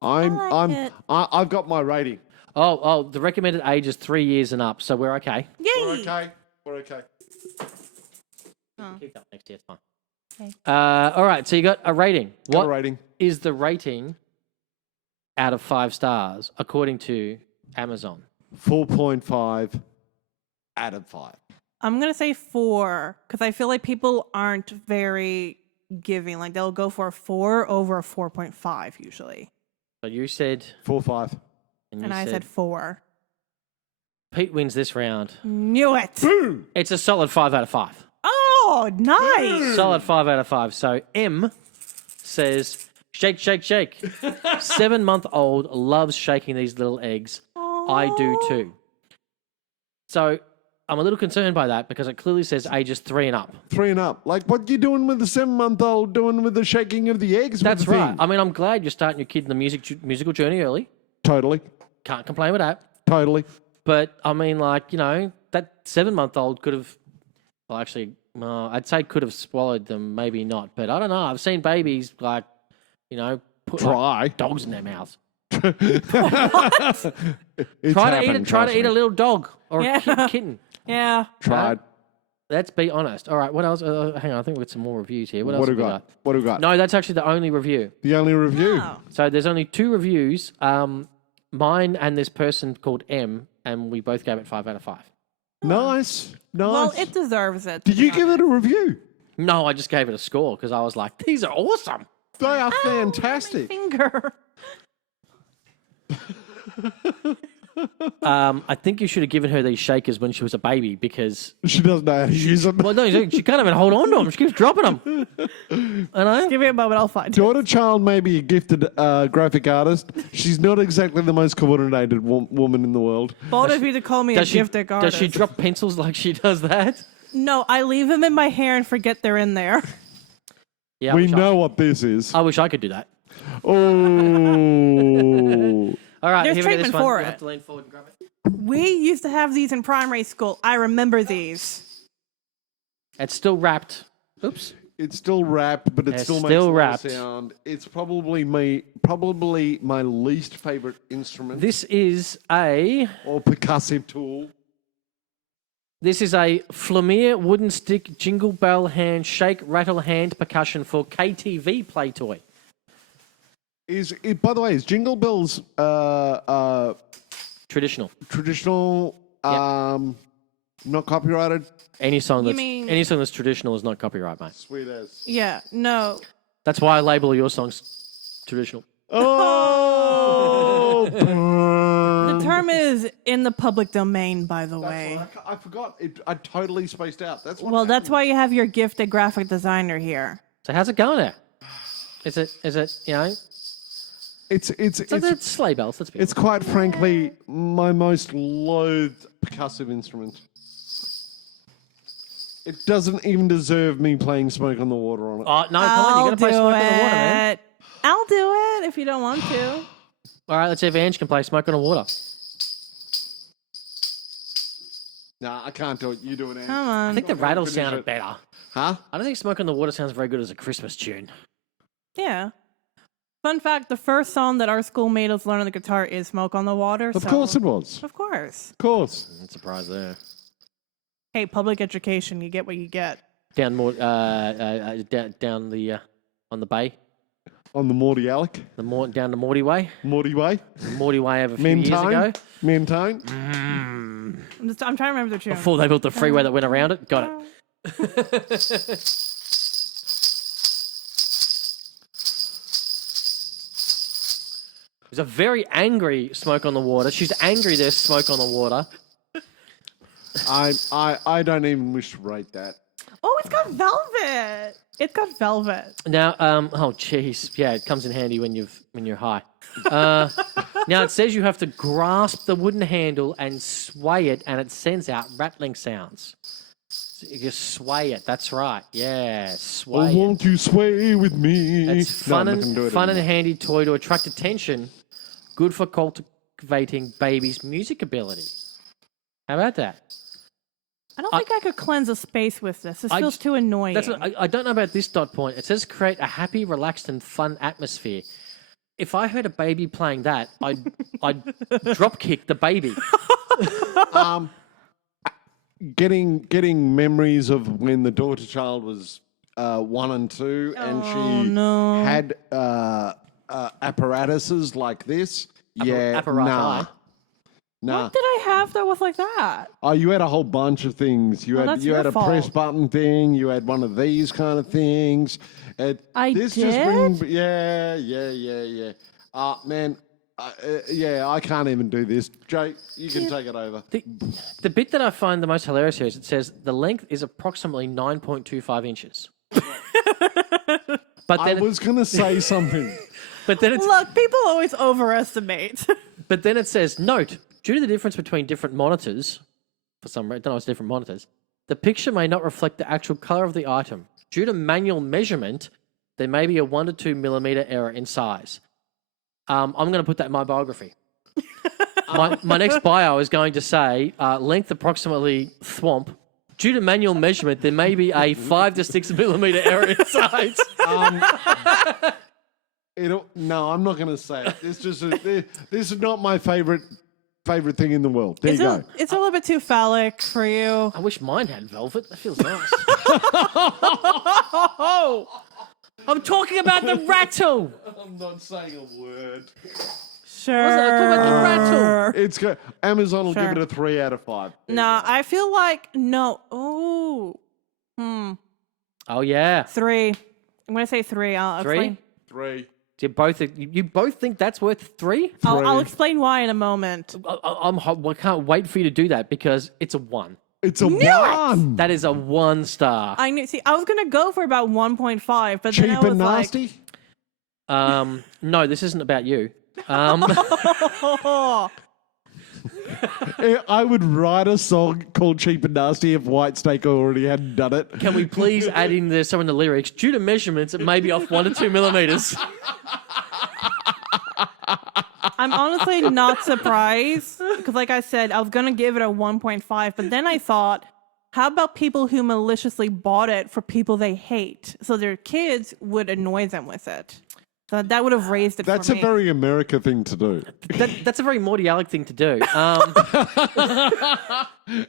I've got my rating. Oh, the recommended age is 3 years and up, so we're okay. Yay! We're okay. Keep that next year, it's fine. Okay. All right, so you got a rating. Got What a rating. is the rating out of 5 stars according to Amazon? 4.5 out of 5. I'm gonna say 4 because I feel like people aren't very giving. Like they'll go for a 4 over a 4.5 usually, So you said, 4.5. and you and I said 4. Pete wins this round. Knew it. Boom! It's a solid 5 out of 5. Oh, nice. Solid 5 out of 5. So M says, shake, shake, shake. 7-month-old loves shaking these little eggs. I do too. So I'm a little concerned by that because it clearly says ages 3 and up. 3 and up. Like, what you doing with the 7-month-old doing with the shaking of the eggs? That's with the right. thing? I mean, I'm glad you're starting your kid in the musical journey early. Totally. Can't complain with that. Totally. But I mean, like, you know, that 7-month-old could have, well, actually, I'd say could have swallowed them, maybe not. But I don't know. I've seen babies, like, you know, put like, Try. dogs in their mouths. It's Try happened, to eat trust a little dog or Yeah. a kitten. Yeah. Tried. Let's be honest. All right, what else? Hang on, I think we've got some more reviews here. What else What do have we we got? What do we got? No, that's actually the only review. The only review. Oh. So there's only 2 reviews, mine and this person called M, and we both gave it 5 out of 5. Nice. Nice. Well, it deserves it. Did you give it a review? No, I just gave it a score because I was like, these are awesome. They are fantastic. Finger. I think you should have given her these shakers when she was a baby because, She doesn't know how to use them. well, no, she can't even hold on to them. She keeps dropping them. I know. Give me a moment, I'll find it. Daughter child may be a gifted graphic artist. She's not exactly the most coordinated woman in the world. Bold of you to call me a gifted artist. Does she drop pencils like she does that? No, I leave them in my hair and forget they're in there. Yeah, We know what this is. I wish I could do that. Oh. All right, There's here we go, this treatment one. for You it. have to lean forward and grab it. We used to have these in primary school. I remember these. It's still wrapped. Oops. It's still wrapped, but it It's still makes still a lot wrapped. of sound. It's probably my least favorite instrument This is a or percussive tool. Flameer wooden stick jingle bell hand shake rattle hand percussion for KTV play toy. By the way, is Jingle Bells Traditional. traditional? Not copyrighted. Any song You that's mean- any song that's traditional is not copyright, mate. Sweet as. Yeah, no. That's why I label your songs traditional. Oh. The term is in the public domain, by the way. I forgot. I totally spaced out. That's what. Well, that's why you have your gifted graphic designer here. So how's it going there? Is it you know? It's It's sleigh bells. Let's be It's quite frankly my most loathed percussive instrument. It doesn't even deserve me playing Smoke on the Water on it. Oh no, come on! You got to play Smoke on the Water, man. I'll do it if you don't want to. All right, let's see if Ange can play Smoke on the Water. Nah, I can't do it. You do it, Ange. Come on. I think the rattle finish sounded it. better. Huh? I don't think Smoke on the Water sounds very good as a Christmas tune. Yeah. Fun fact, the first song that our school made us learn on the guitar is Smoke on the Water. Of course it was. Of course. Of course. I'm surprised there. Hey, public education, you get what you get. Down more, down the on the bay, On the Morty Alec. down the Morty Way. Morty Way. The Morty Way of a few years ago. Mentone. I'm trying to remember the tune. Before they built the freeway that went around it. Got it. There's a very angry Smoke on the Water. She's angry there's smoke on the water. I don't even wish to rate that. Oh, it's got velvet. It's got velvet. Now, oh jeez, yeah, it comes in handy when you're high. Now it says you have to grasp the wooden handle and sway it, and it sends out rattling sounds. So you just sway it. That's right. Yeah, sway Oh, it. won't you sway with me? It's No, fun I'm not gonna do it and anymore. handy toy to attract attention. Good for cultivating babies' music ability. How about that? I don't think I could cleanse a space with this. This I- feels too annoying. That's what, I don't know about this dot point. It says create a happy, relaxed, and fun atmosphere. If I heard a baby playing that, I'd drop kick the baby. Getting memories of when the daughter child was 1 and 2, and she no. had apparatuses like this. Yeah, apparati. nah. What did I have that was like that? Oh, you had a whole bunch of things. You had that's you your had a fault. press button thing. You had one of these kind of things. I this did? Just brings, yeah. Man, yeah, I can't even do this. Jake, you can take it over. The bit that I find the most hilarious here is it says the length is approximately 9.25 inches. But I then, was gonna say something. but then it's Look, people always overestimate. But then it says, note, due to the difference between different monitors, for some reason, I don't know it's different monitors, the picture may not reflect the actual color of the item. Due to manual measurement, there may be a 1 to 2 millimeter error in size. I'm going to put that in my biography. my next bio is going to say, length approximately thwomp. Due to manual measurement, there may be a 5 to 6 millimeter error in size. No, I'm not going to say it. This is not my favorite thing in the world. There you go. It's a little bit too phallic for you. I wish mine had velvet. That feels nice. I'm talking about the rattle. I'm not saying a word. Sure. I'm talking about the rattle. It's good. Amazon will give Sure. it a 3 out of 5. No, I feel like no. Oh, Oh, yeah. 3. I'm gonna say 3. I'll 3? explain. 3. You both think that's worth 3? I'll explain why in a moment. I can't wait for you to do that because it's a 1. It's a 1. That is a 1 star. I knew. See, I was gonna go for about 1.5, but Cheap then I was and nasty. No, this isn't about you. like, I would write a song called Cheap and Nasty if Whitesnake already hadn't done it. Can we please add in there some of the lyrics? Due to measurements, it may be off 1 to 2 millimeters. I'm honestly not surprised because, like I said, I was gonna give it a 1.5, but then I thought, how about people who maliciously bought it for people they hate, so their kids would annoy them with it? So that would have raised it. That's for a me. very America thing to do. That's a very Morty Alec thing to do.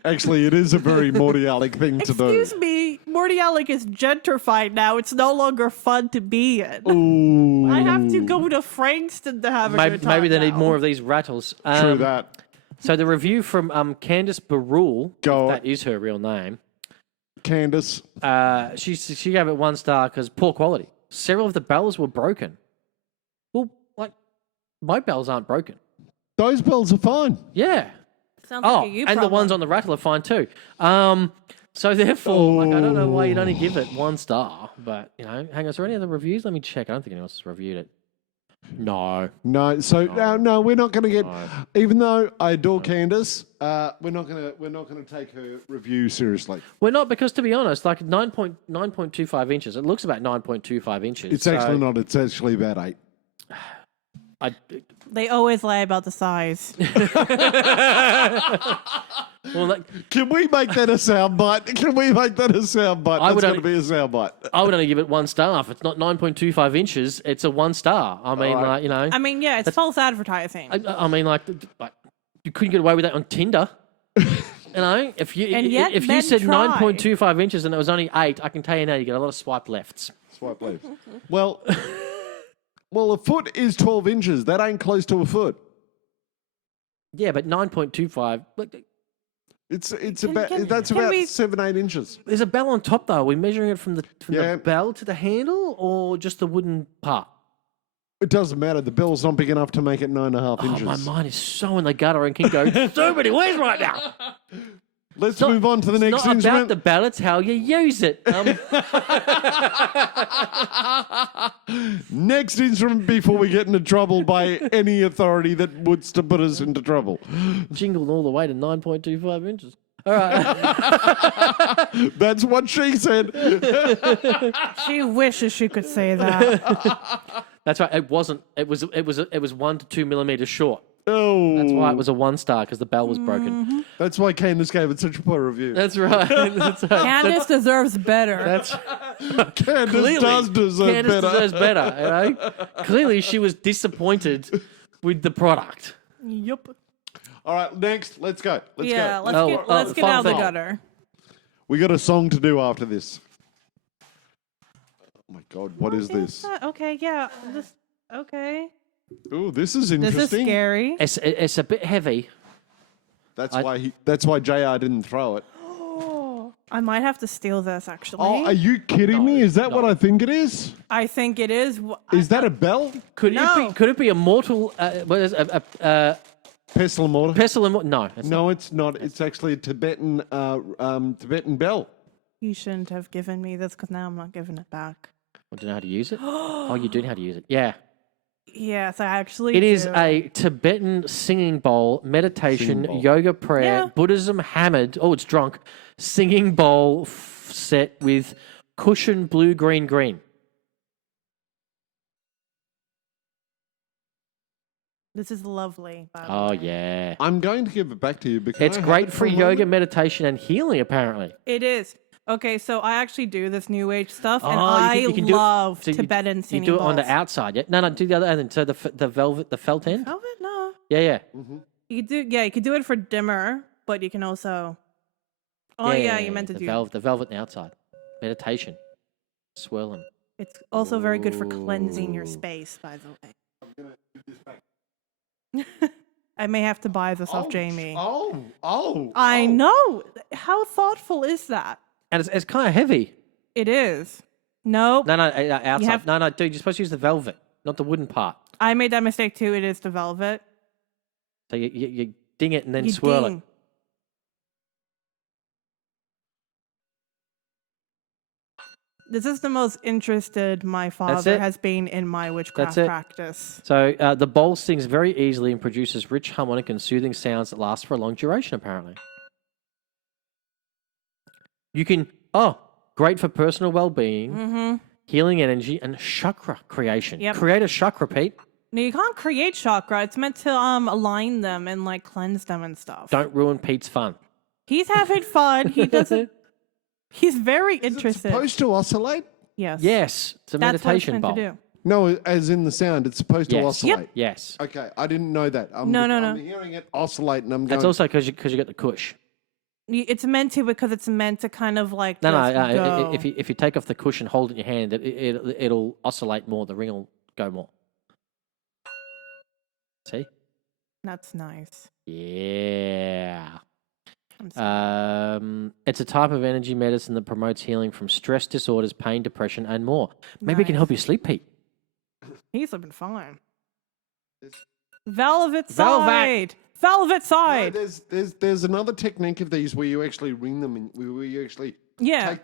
Actually, it is a very Morty Alec thing to do. Excuse me, Morty Alec is gentrified now. It's no longer fun to be in. Ooh. I have to go to Frankston to have a good time maybe they need now. more of these rattles. True that. So the review from Candice Barul, Go if on. that is her real name, Candace. she gave it 1 star because poor quality. Several of the bells were broken. Well, like, my bells aren't broken. Those bells are fine. Yeah. Sounds Oh, like a you and the problem. ones on the rattle are fine too. So therefore, like, I don't know why you'd only give it 1 star, but, hang on, is there any other reviews? Let me check. I don't think anyone else has reviewed it. No. No, so no, we're not going to get. Even though I adore Candace, we're not going to take her review seriously. We're not, because to be honest, like 9.25 inches, it looks about 9.25 inches. It's actually not. It's actually about 8. They always lie about the size. Well, like, Can we make that a soundbite? Can we make that a soundbite? I That's would going to only- be a soundbite. I would only give it 1 star. If it's not 9.25 inches, it's a 1 star. I mean, right. like, I mean, yeah, it's false advertising. I mean, like, you couldn't get away with that on Tinder. If you And yet if you men said try. 9.25 inches and it was only 8, I can tell you now, you get a lot of swipe lefts. Swipe left. Well, a foot is 12 inches. That ain't close to a foot. Yeah, but 9.25. Look, It's can about that's can about we- 7-8 inches. there's a bell on top though. Are we measuring it from the Yeah. bell to the handle or just the wooden part? It doesn't matter. The bell's not big enough to make it 9.5 Oh, inches. my mind is so in the gutter and can go so many ways right now. Let's not- move on to the next It's not instrument. about the bell, it's how you use it. Next instrument before we get into trouble by any authority that wants to put us into trouble. Jingled all the way to 9.25 inches. All right. That's what she said. She wishes she could say that. That's right. It wasn't. It was 1 to 2 millimeters short. Oh, That's why it was a 1 star, because the bell was broken. That's why Candace gave it such a poor review. That's right. That's right. Candace deserves better. That's Candace clearly does deserve Candace better. deserves better. Clearly, she was disappointed with the product. Yup. All right, next, let's go. Let's Yeah, go. let's get fun out of the thing. gutter. We got a song to do after this. Oh my God, what is this? Okay, yeah. Okay. Oh, this is This interesting. is scary. It's a bit heavy. That's why JR didn't throw it. I might have to steal this, actually. Oh, are you kidding me? Is that what I think it is? I think it is. Is that a bell? Could No. it be a mortal? What is it, Pestle and mortar? pestle and no? It's not. No, it's not. It's actually a Tibetan bell. You shouldn't have given me this because now I'm not giving it back. I don't know how to use it. Oh, you do know how to use it. Yeah. Yes, I actually It is do. a Tibetan singing bowl, meditation, Singing bowl. yoga prayer, Yeah. Buddhism hammered. Oh, it's drunk. Singing bowl set with cushion blue, green, green. This is lovely, by the Oh, way. yeah. I'm going to give it back to you because It's I have great it for from yoga, home. meditation, and healing, apparently. It is. Okay, so I actually do this New Age stuff, and Oh, I you can do it- love so you- Tibetan You singing do it on the bowls. outside, yeah? No, do the other end. So the felt end? Velvet? No. Yeah, yeah. You could do it for dimmer, but you can also. Oh yeah, you meant to the do. the velvet on the outside. Meditation. Swirling. It's also very good for cleansing your space, by the way. I may have to buy this off Jamie. I know. How thoughtful is that? And it's kind of heavy. It is. Nope. No, outside. have- No, dude, you're supposed to use the velvet. not the wooden part. I made that mistake too. It is the velvet. So you ding it and then You swirl it. ding. This is the most interested my father it. has been in my witchcraft That's it. practice. So the bowl sings very easily and produces rich harmonic and soothing sounds that last for a long duration, apparently. You can, great for personal well-being, healing energy, and chakra creation. Yep. Create a chakra, Pete. No, you can't create chakra. It's meant to align them and like cleanse them and stuff. Don't ruin Pete's fun. He's having fun. He doesn't. He's very Is it interested. supposed to oscillate? Yes. Yes, it's a That's what it's meditation meant bowl. to do. No, as in the sound. It's supposed to Yes. oscillate. Yes. Okay, I didn't know that. No. I'm hearing it oscillate, and I'm going. That's also because you get the cush. It's meant to because it's meant to kind of like No, just no. go. If you take off the cush and hold it in your hand, it'll oscillate more. The ring will go more. See? That's nice. Yeah. I'm sorry. It's a type of energy medicine that promotes healing from stress disorders, pain, depression, and more. Maybe it can Nice. help you sleep, Pete. He's living fine. This- Velvet Velvet. side. Velvet No, side. there's another technique of these where you actually ring them, where you actually Yeah. take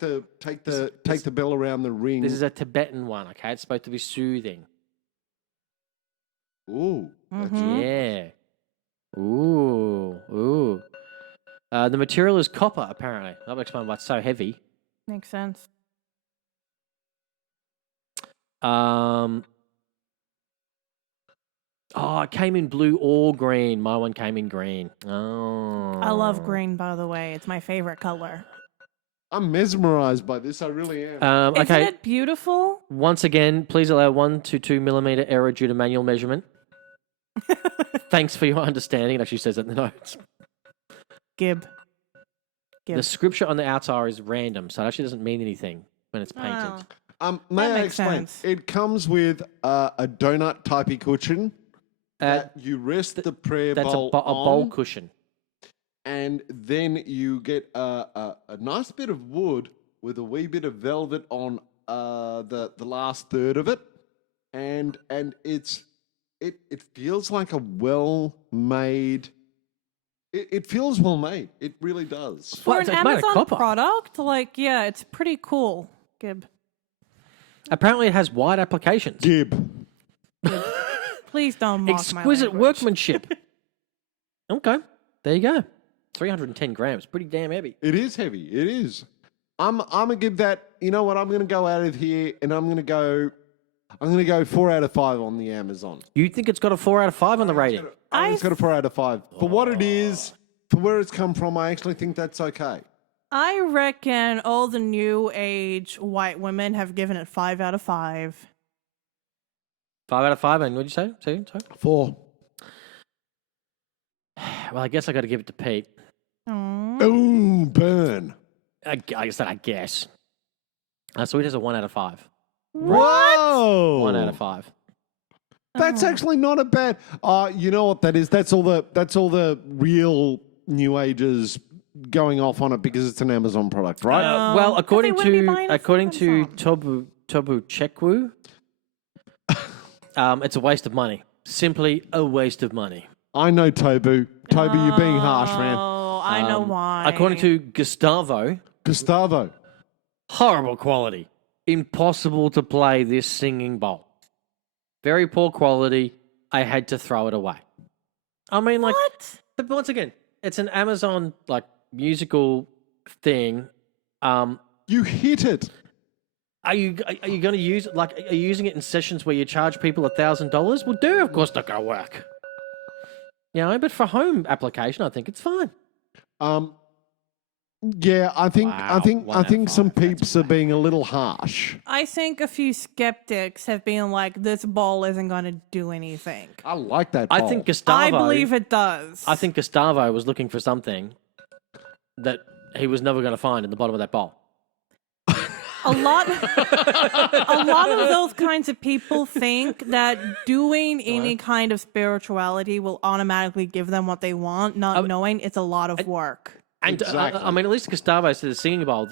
the bell around the ring. This is a Tibetan one, okay? It's supposed to be soothing. Ooh, Mhm. Yeah. Ooh. The material is copper, apparently. That would explain why it's so heavy. Makes sense. It came in blue or green. My one came in green. Oh. I love green, by the way. It's my favorite color. I'm mesmerized by this. I really am. Isn't Okay. it beautiful? Once again, please allow 1 to 2 millimeter error due to manual measurement. Thanks for your understanding. It actually says it in the notes. Gib. The scripture on the outside is random, so it actually doesn't mean anything when it's painted. Oh. May that I makes explain? sense. It comes with a donut typey cushion that you rest the prayer That's bowl a bowl on, cushion. and then you get a nice bit of wood with a wee bit of velvet on the last third of it, and it feels like a well-made. It feels well made. It really does. For It's an made of Amazon copper. product, it's pretty cool. Gib. Apparently, it has wide applications. Gib. Please don't mock my Exquisite language. workmanship. Okay, there you go. 310 grams, pretty damn heavy. It is heavy. It is. I'm gonna give that. You know what? I'm gonna go out of here and I'm gonna go 4 out of 5 on the Amazon. You think it's got a 4 out of 5 on the rating? I think it's got a 4 out of 5 for what it is, for where it's come from. I actually think that's okay. I reckon all the new age white women have given it 5 out of 5. 5 out of 5, and what'd you say? Sorry? 4. Well, I guess I got to give it to Pete. Aw. Ooh, burn. I guess. So he does a 1 out of 5. Whoa! 1 out of 5. That's actually not a bad. You know what that is? That's all the real new ages going off on it because it's an Amazon product, right? Well, according wouldn't be to buying it from Tobu Chekwu, it's a waste of money. Simply a waste of money. I know Tobu. Toby, you're being harsh, man. Oh, I know why. According to Gustavo, horrible quality. Impossible to play this singing bowl. Very poor quality. I had to throw it away. I mean, like, What? but once again, it's an Amazon musical thing. You hit it. Are you going to use it? Are you using it in sessions where you charge people $1,000? Well, of course not going to work. But for home application, I think it's fine. Yeah, I think Wow, I think 1 I out think of some 5, that's peeps are being a little harsh. I think a few skeptics have been like, this ball isn't going to do anything. I like that. I poll. think Gustavo. I believe it does. I think Gustavo was looking for something that he was never going to find in the bottom of that bowl. a lot of those kinds of people think that doing any kind of spirituality will automatically give them what they want, not knowing it's a lot of work. And Exactly. I mean, at least Gustavo said the singing bowl,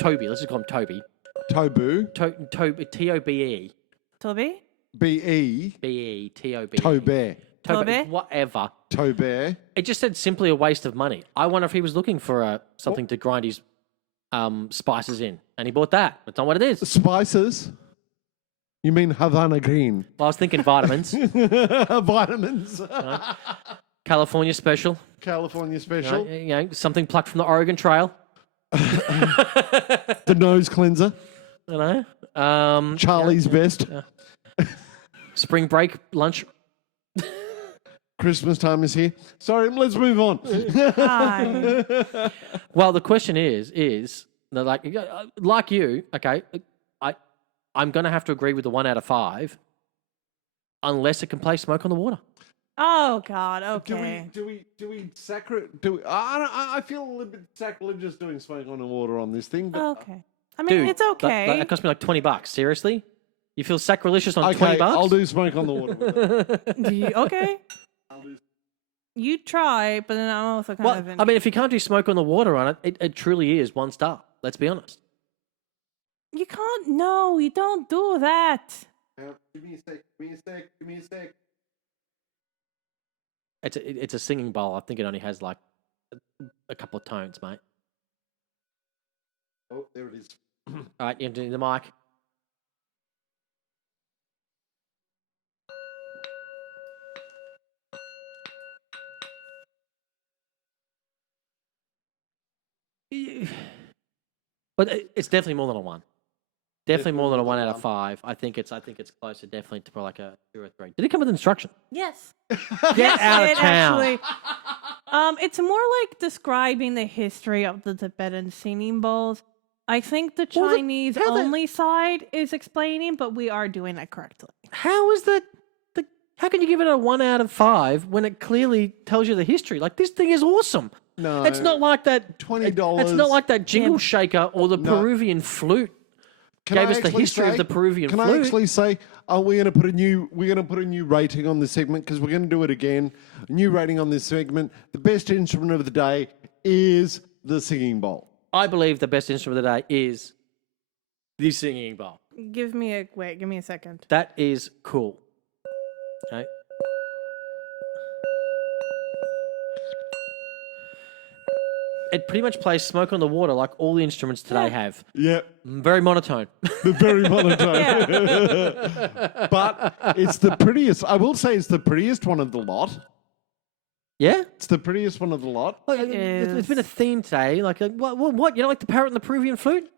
Toby. Let's just call him Toby. Tobu. Tobe, Tobe. Toby? B-E. B-E-T-O-B. Tobe. Tobe? Whatever. Tobe. It just said simply a waste of money. I wonder if he was looking for something to grind his spices in, and he bought that. That's not what it is. Spices. You mean Havana Green? Well, I was thinking vitamins. Vitamins. California special. California special. Something plucked from the Oregon Trail. The nose cleanser. You know. Charlie's best. Spring break lunch. Christmas time is here. Sorry, let's move on. Hi. Well, the question is like you, okay, I'm going to have to agree with the 1 out of 5 unless it can play Smoke on the Water. Oh God. Okay. Do we I feel a little bit sacrilegious doing Smoke on the Water on this thing, but Okay. I mean, Dude, it's okay. That cost me like $20. Seriously? You feel sacrilegious on okay, $20? I'll do Smoke on the Water. Okay. You try, but then I'm also kind Well, of. I mean, if you can't do Smoke on the Water on it, it truly is 1 star. Let's be honest. You can't. No, you don't do that. Give me a sec. It's a singing bowl. I think it only has like a couple of tones, mate. Oh, there it is. All right, you have to do the mic. But it's definitely more than a 1. Definitely more than a 1 out of 5. I think it's closer, definitely to like a 2 or 3. Did it come with instruction? Yes. Get out of it town. Actually, it's more like describing the history of the Tibetan singing bowls. I think the Well, Chinese how the- only side is explaining, but we are doing it correctly. How is that? How can you give it a 1 out of 5 when it clearly tells you the history? Like, this thing is awesome. No. It's not like that $20. It's not like that jingle Yeah. shaker or the No. Peruvian flute Can gave I us the actually history of say- the Peruvian Can flute. I actually say, we're going to put a new rating on this segment because we're going to do it again. A new rating on this segment. The best instrument of the day is the singing bowl. I believe the best instrument of the day is the singing bowl. Give me a second. That is cool. Okay. It pretty much plays Smoke on the Water like all the instruments today have. Yeah, Very monotone. the very monotone. But it's the prettiest. I will say it's the prettiest one of the lot. Yeah? It's the prettiest one of the lot. Like, it's been a theme today. Like, what? You don't like the parrot and the Peruvian flute?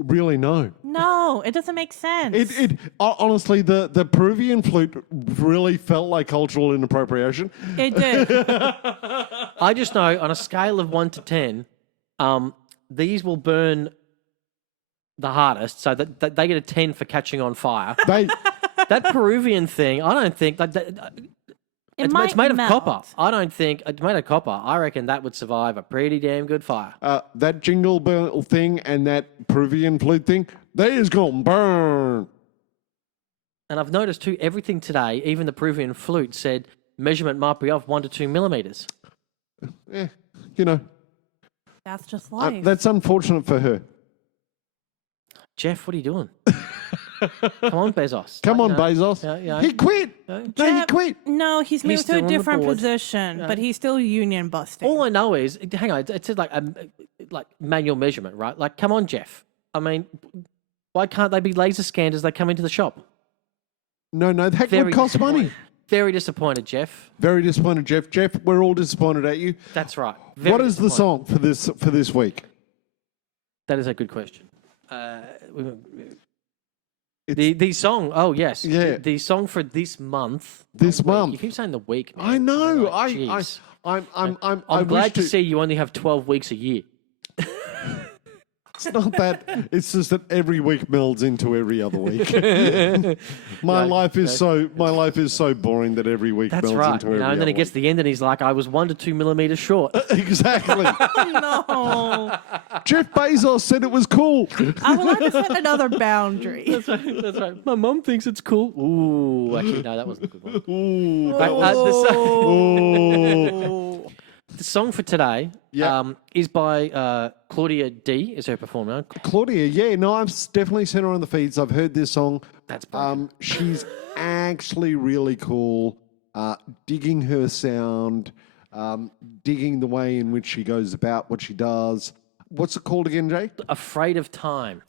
Really, no. No, it doesn't make sense. Honestly, the Peruvian flute really felt like cultural inappropriation. It did. I just know on a scale of 1 to 10, these will burn the hardest. So that they get a 10 for catching on fire. That Peruvian thing, I don't think it's made of copper. I don't think it's made of copper. I reckon that would survive a pretty damn good fire. That jingle bell thing and that Peruvian flute thing, they is gonna burn. And I've noticed too, everything today, even the Peruvian flute, said measurement might be off 1 to 2 millimeters. You know, That's just life. that's unfortunate for her. Jeff, what are you doing? Come on, Bezos. Come on, Like, Bezos. yeah. He quit. No, he quit. No, he's moved still to on a the different board. position, but he's still union busting. All I know is, hang on, it said like manual measurement, right? Like, come on, Jeff. I mean, why can't they be laser scanned as they come into the shop? No, that Very would cost money. disappointed. Very disappointed, Jeff. Very disappointed, Jeff. Jeff, we're all disappointed at you. That's right. Very What is the song for this week? That is a good question. The song, oh yes, Yeah. the song for this month. This Week. month. You keep saying the week, man. I know. Like, jeez. I'm glad wish to see you only have 12 weeks a year. It's not that. It's just that every week melds into every other week. My life is so boring that every week That's melds right. into every And then he other gets to the end and he's like, I was 1 to 2 millimeters short. week. Exactly. No. Jeff Bezos said it was cool. I would like to set another boundary. That's right. My mum thinks it's cool. Ooh, actually, no, that wasn't a good one. Ooh. Right, Oh. the song for today Yeah. is by Claudia D. is her performer. Claudia, yeah, no, I've definitely seen her on the feeds. I've heard this song. That's brilliant. She's actually really cool. Digging her sound, digging the way in which she goes about what she does. What's it called again, Jay? Afraid of Time.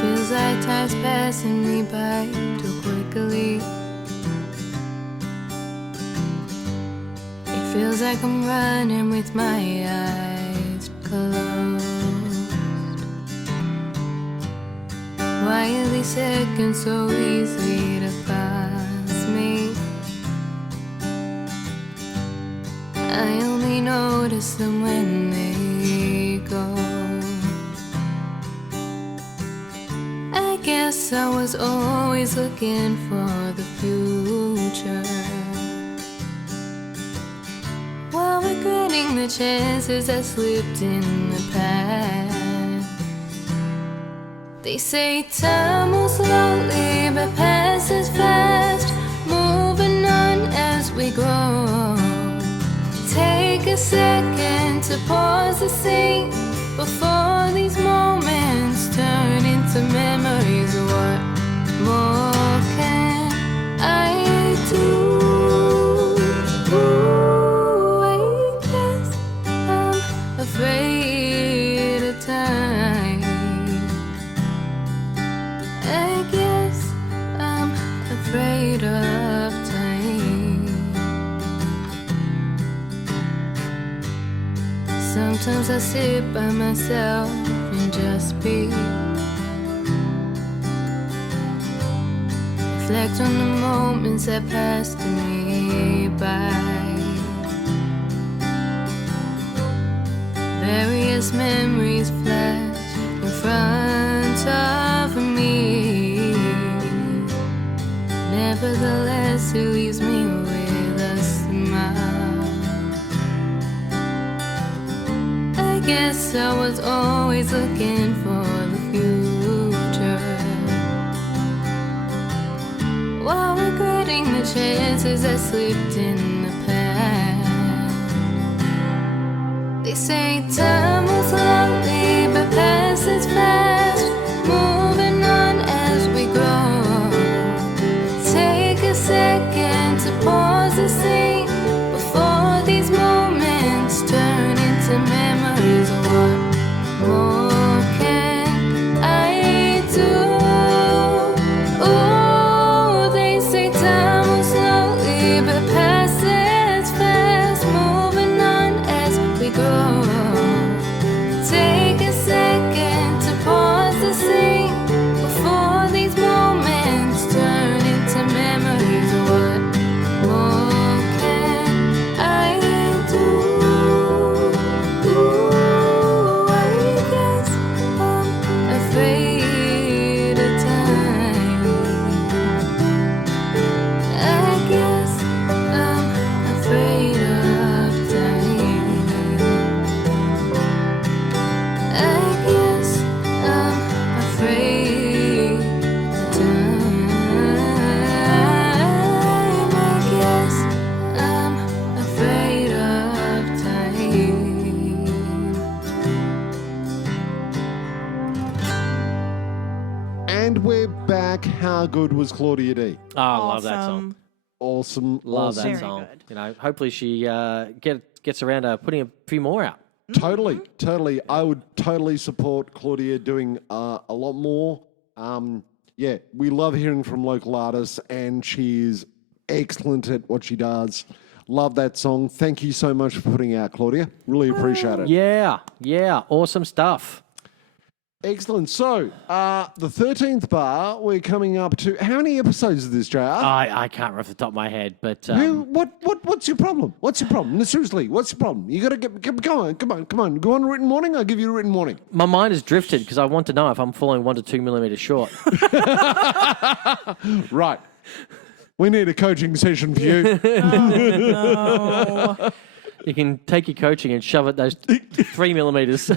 Feels like time's passing me by too quickly. It feels like I'm running with my eyes closed. Why are these seconds so easy to pass me? I only notice them when they go. I guess I was always looking for the future, while regretting the chances that slipped in the past. They say time moves slowly but passes fast, moving on as we grow. Take a second to pause the scene before these moments turn into memories. What more can I do? Ooh, I guess I'm afraid of time. I guess I'm afraid of time. Sometimes I sit by myself and just be. Reflect on the moments that passed me by. Various memories flash in front of me. Nevertheless, it leaves me with a smile. I guess I was always looking for the future, while regretting the chances that slipped in the past. They say time moves slowly but passes fast, moving on as we grow. Take a second to pause the scene before these moments turn into memories. What more can I do? Ooh, they say time moves slowly but passes fast, moving on as we grow. Take a second to pause the scene before these moments turn into memories. What more can I do? Ooh, I guess I'm afraid of time. I guess I'm afraid of time. I guess I'm afraid of time. I guess I'm afraid of time. And we're back. How good was Claudia D? Oh, I love that song. Awesome. Love awesome. that Very song. good. You know, hopefully she gets around to putting a few more out. Totally, totally. I would totally support Claudia doing a lot more. Yeah, we love hearing from local artists, and she's excellent at what she does. Love that song. Thank you so much for putting it out, Claudia. Really appreciate it. Yeah, awesome stuff. Excellent. So, the 13th bar, we're coming up to... How many episodes of this, JR? I can't remember off the top of my head, but What's your problem? What's your problem? No, seriously, what's your problem? You got to come on. Go on a written warning. I'll give you a written warning. my mind has drifted because I want to know if I'm falling 1 to 2 millimeters short. Right. We need a coaching session for you. No. You can take your coaching and shove it those 3 millimeters.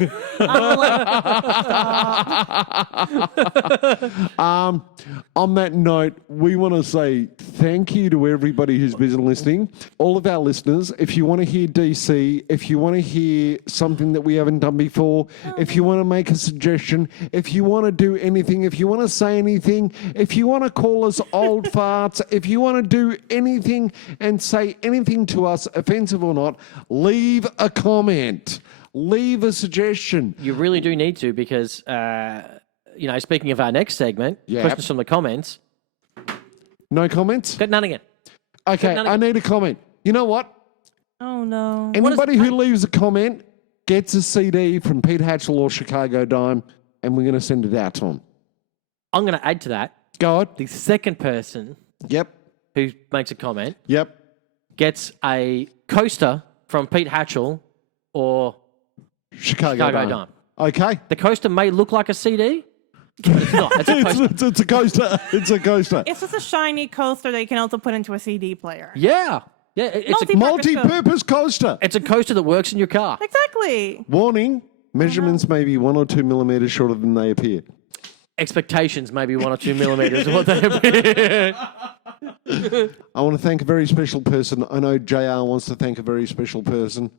On that note, we want to say thank you to everybody who's been listening. All of our listeners, if you want to hear DC, if you want to hear something that we haven't done before, if you want to make a suggestion, if you want to do anything, if you want to say anything, if you want to call us old farts, if you want to do anything and say anything to us, offensive or not, leave a comment. Leave a suggestion. You really do need to because, speaking of our next segment, Yep. questions from the comments. No comments? Got none again. Okay, none I again. need a comment. You know what? Oh no. Anybody who leaves a comment gets a CD from Pete Hatchell or Chicago Dime, and we're going to send it out to them. I'm going to add to that. Go on. The second person Yep. who makes a comment Yep. gets a coaster from Pete Hatchell or Chicago Dime. Okay. the coaster may look like a CD, but it's not. It's a coaster. It's a coaster. It's a coaster. It's just a shiny coaster that you can also put into a CD player. Yeah. Yeah. It's a, Multi-purpose coaster. it's a coaster that works in your car. Exactly. Warning, measurements may be 1 or 2 millimeters shorter than they appear. Expectations maybe 1 or 2 millimeters of what they appear. I want to thank a very special person. I know JR wants to thank a very special person.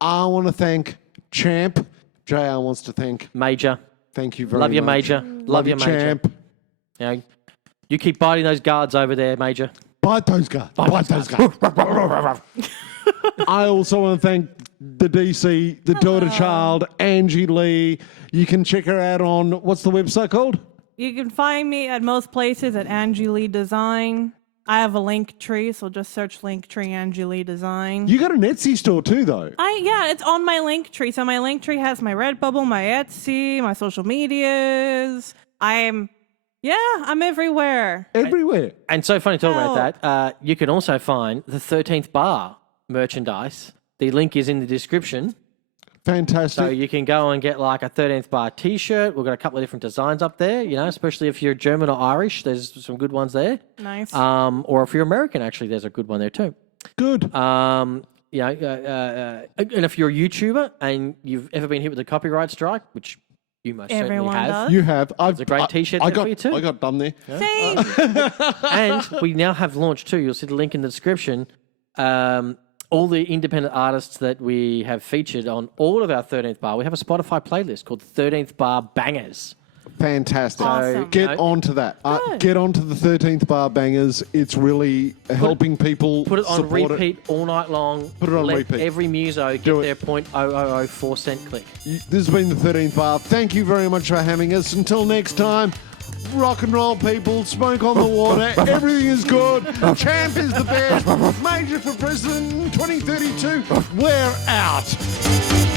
I want to thank Champ. JR wants to thank. Major. Thank you very Love much. you, Major. Love you, Major. Champ. You know, you keep biting those guards over there, Major. Bite those guys. Bite those guys. I also want to thank the DC, the daughter child, Angie Lee. You can check her out on, what's the website called? You can find me at most places at Angie Lee Design. I have a link tree, so just search link tree Angie Lee Design. You got an Etsy store too, though. Yeah, it's on my link tree. So my link tree has my Redbubble, my Etsy, my social medias. I'm everywhere. Everywhere. And so funny talking about that. You can also find the 13th Bar merchandise. The link is in the description. Fantastic. So you can go and get like a 13th Bar t-shirt. We've got a couple of different designs up there, especially if you're German or Irish. There's some good ones there. Nice. Or if you're American, actually, there's a good one there too. Good. And if you're a YouTuber and you've ever been hit with a copyright strike, which you most Everyone certainly have. does. You have. There's a great t-shirt there for you too. I got done there. Same. And we now have launched too. You'll see the link in the description. All the independent artists that we have featured on all of our 13th Bar, we have a Spotify playlist called 13th Bar Bangers. Fantastic. Awesome. Get onto that. Get onto the 13th Bar Bangers. It's really helping people Put it on support repeat all night long. Put it on Let repeat. every muso Do get it. their 0.0004 cent click. This has been the 13th Bar. Thank you very much for having us. Until next time, rock and roll, people. Smoke on the water. Everything is good. Champ is the best. Major for President 2032. We're out.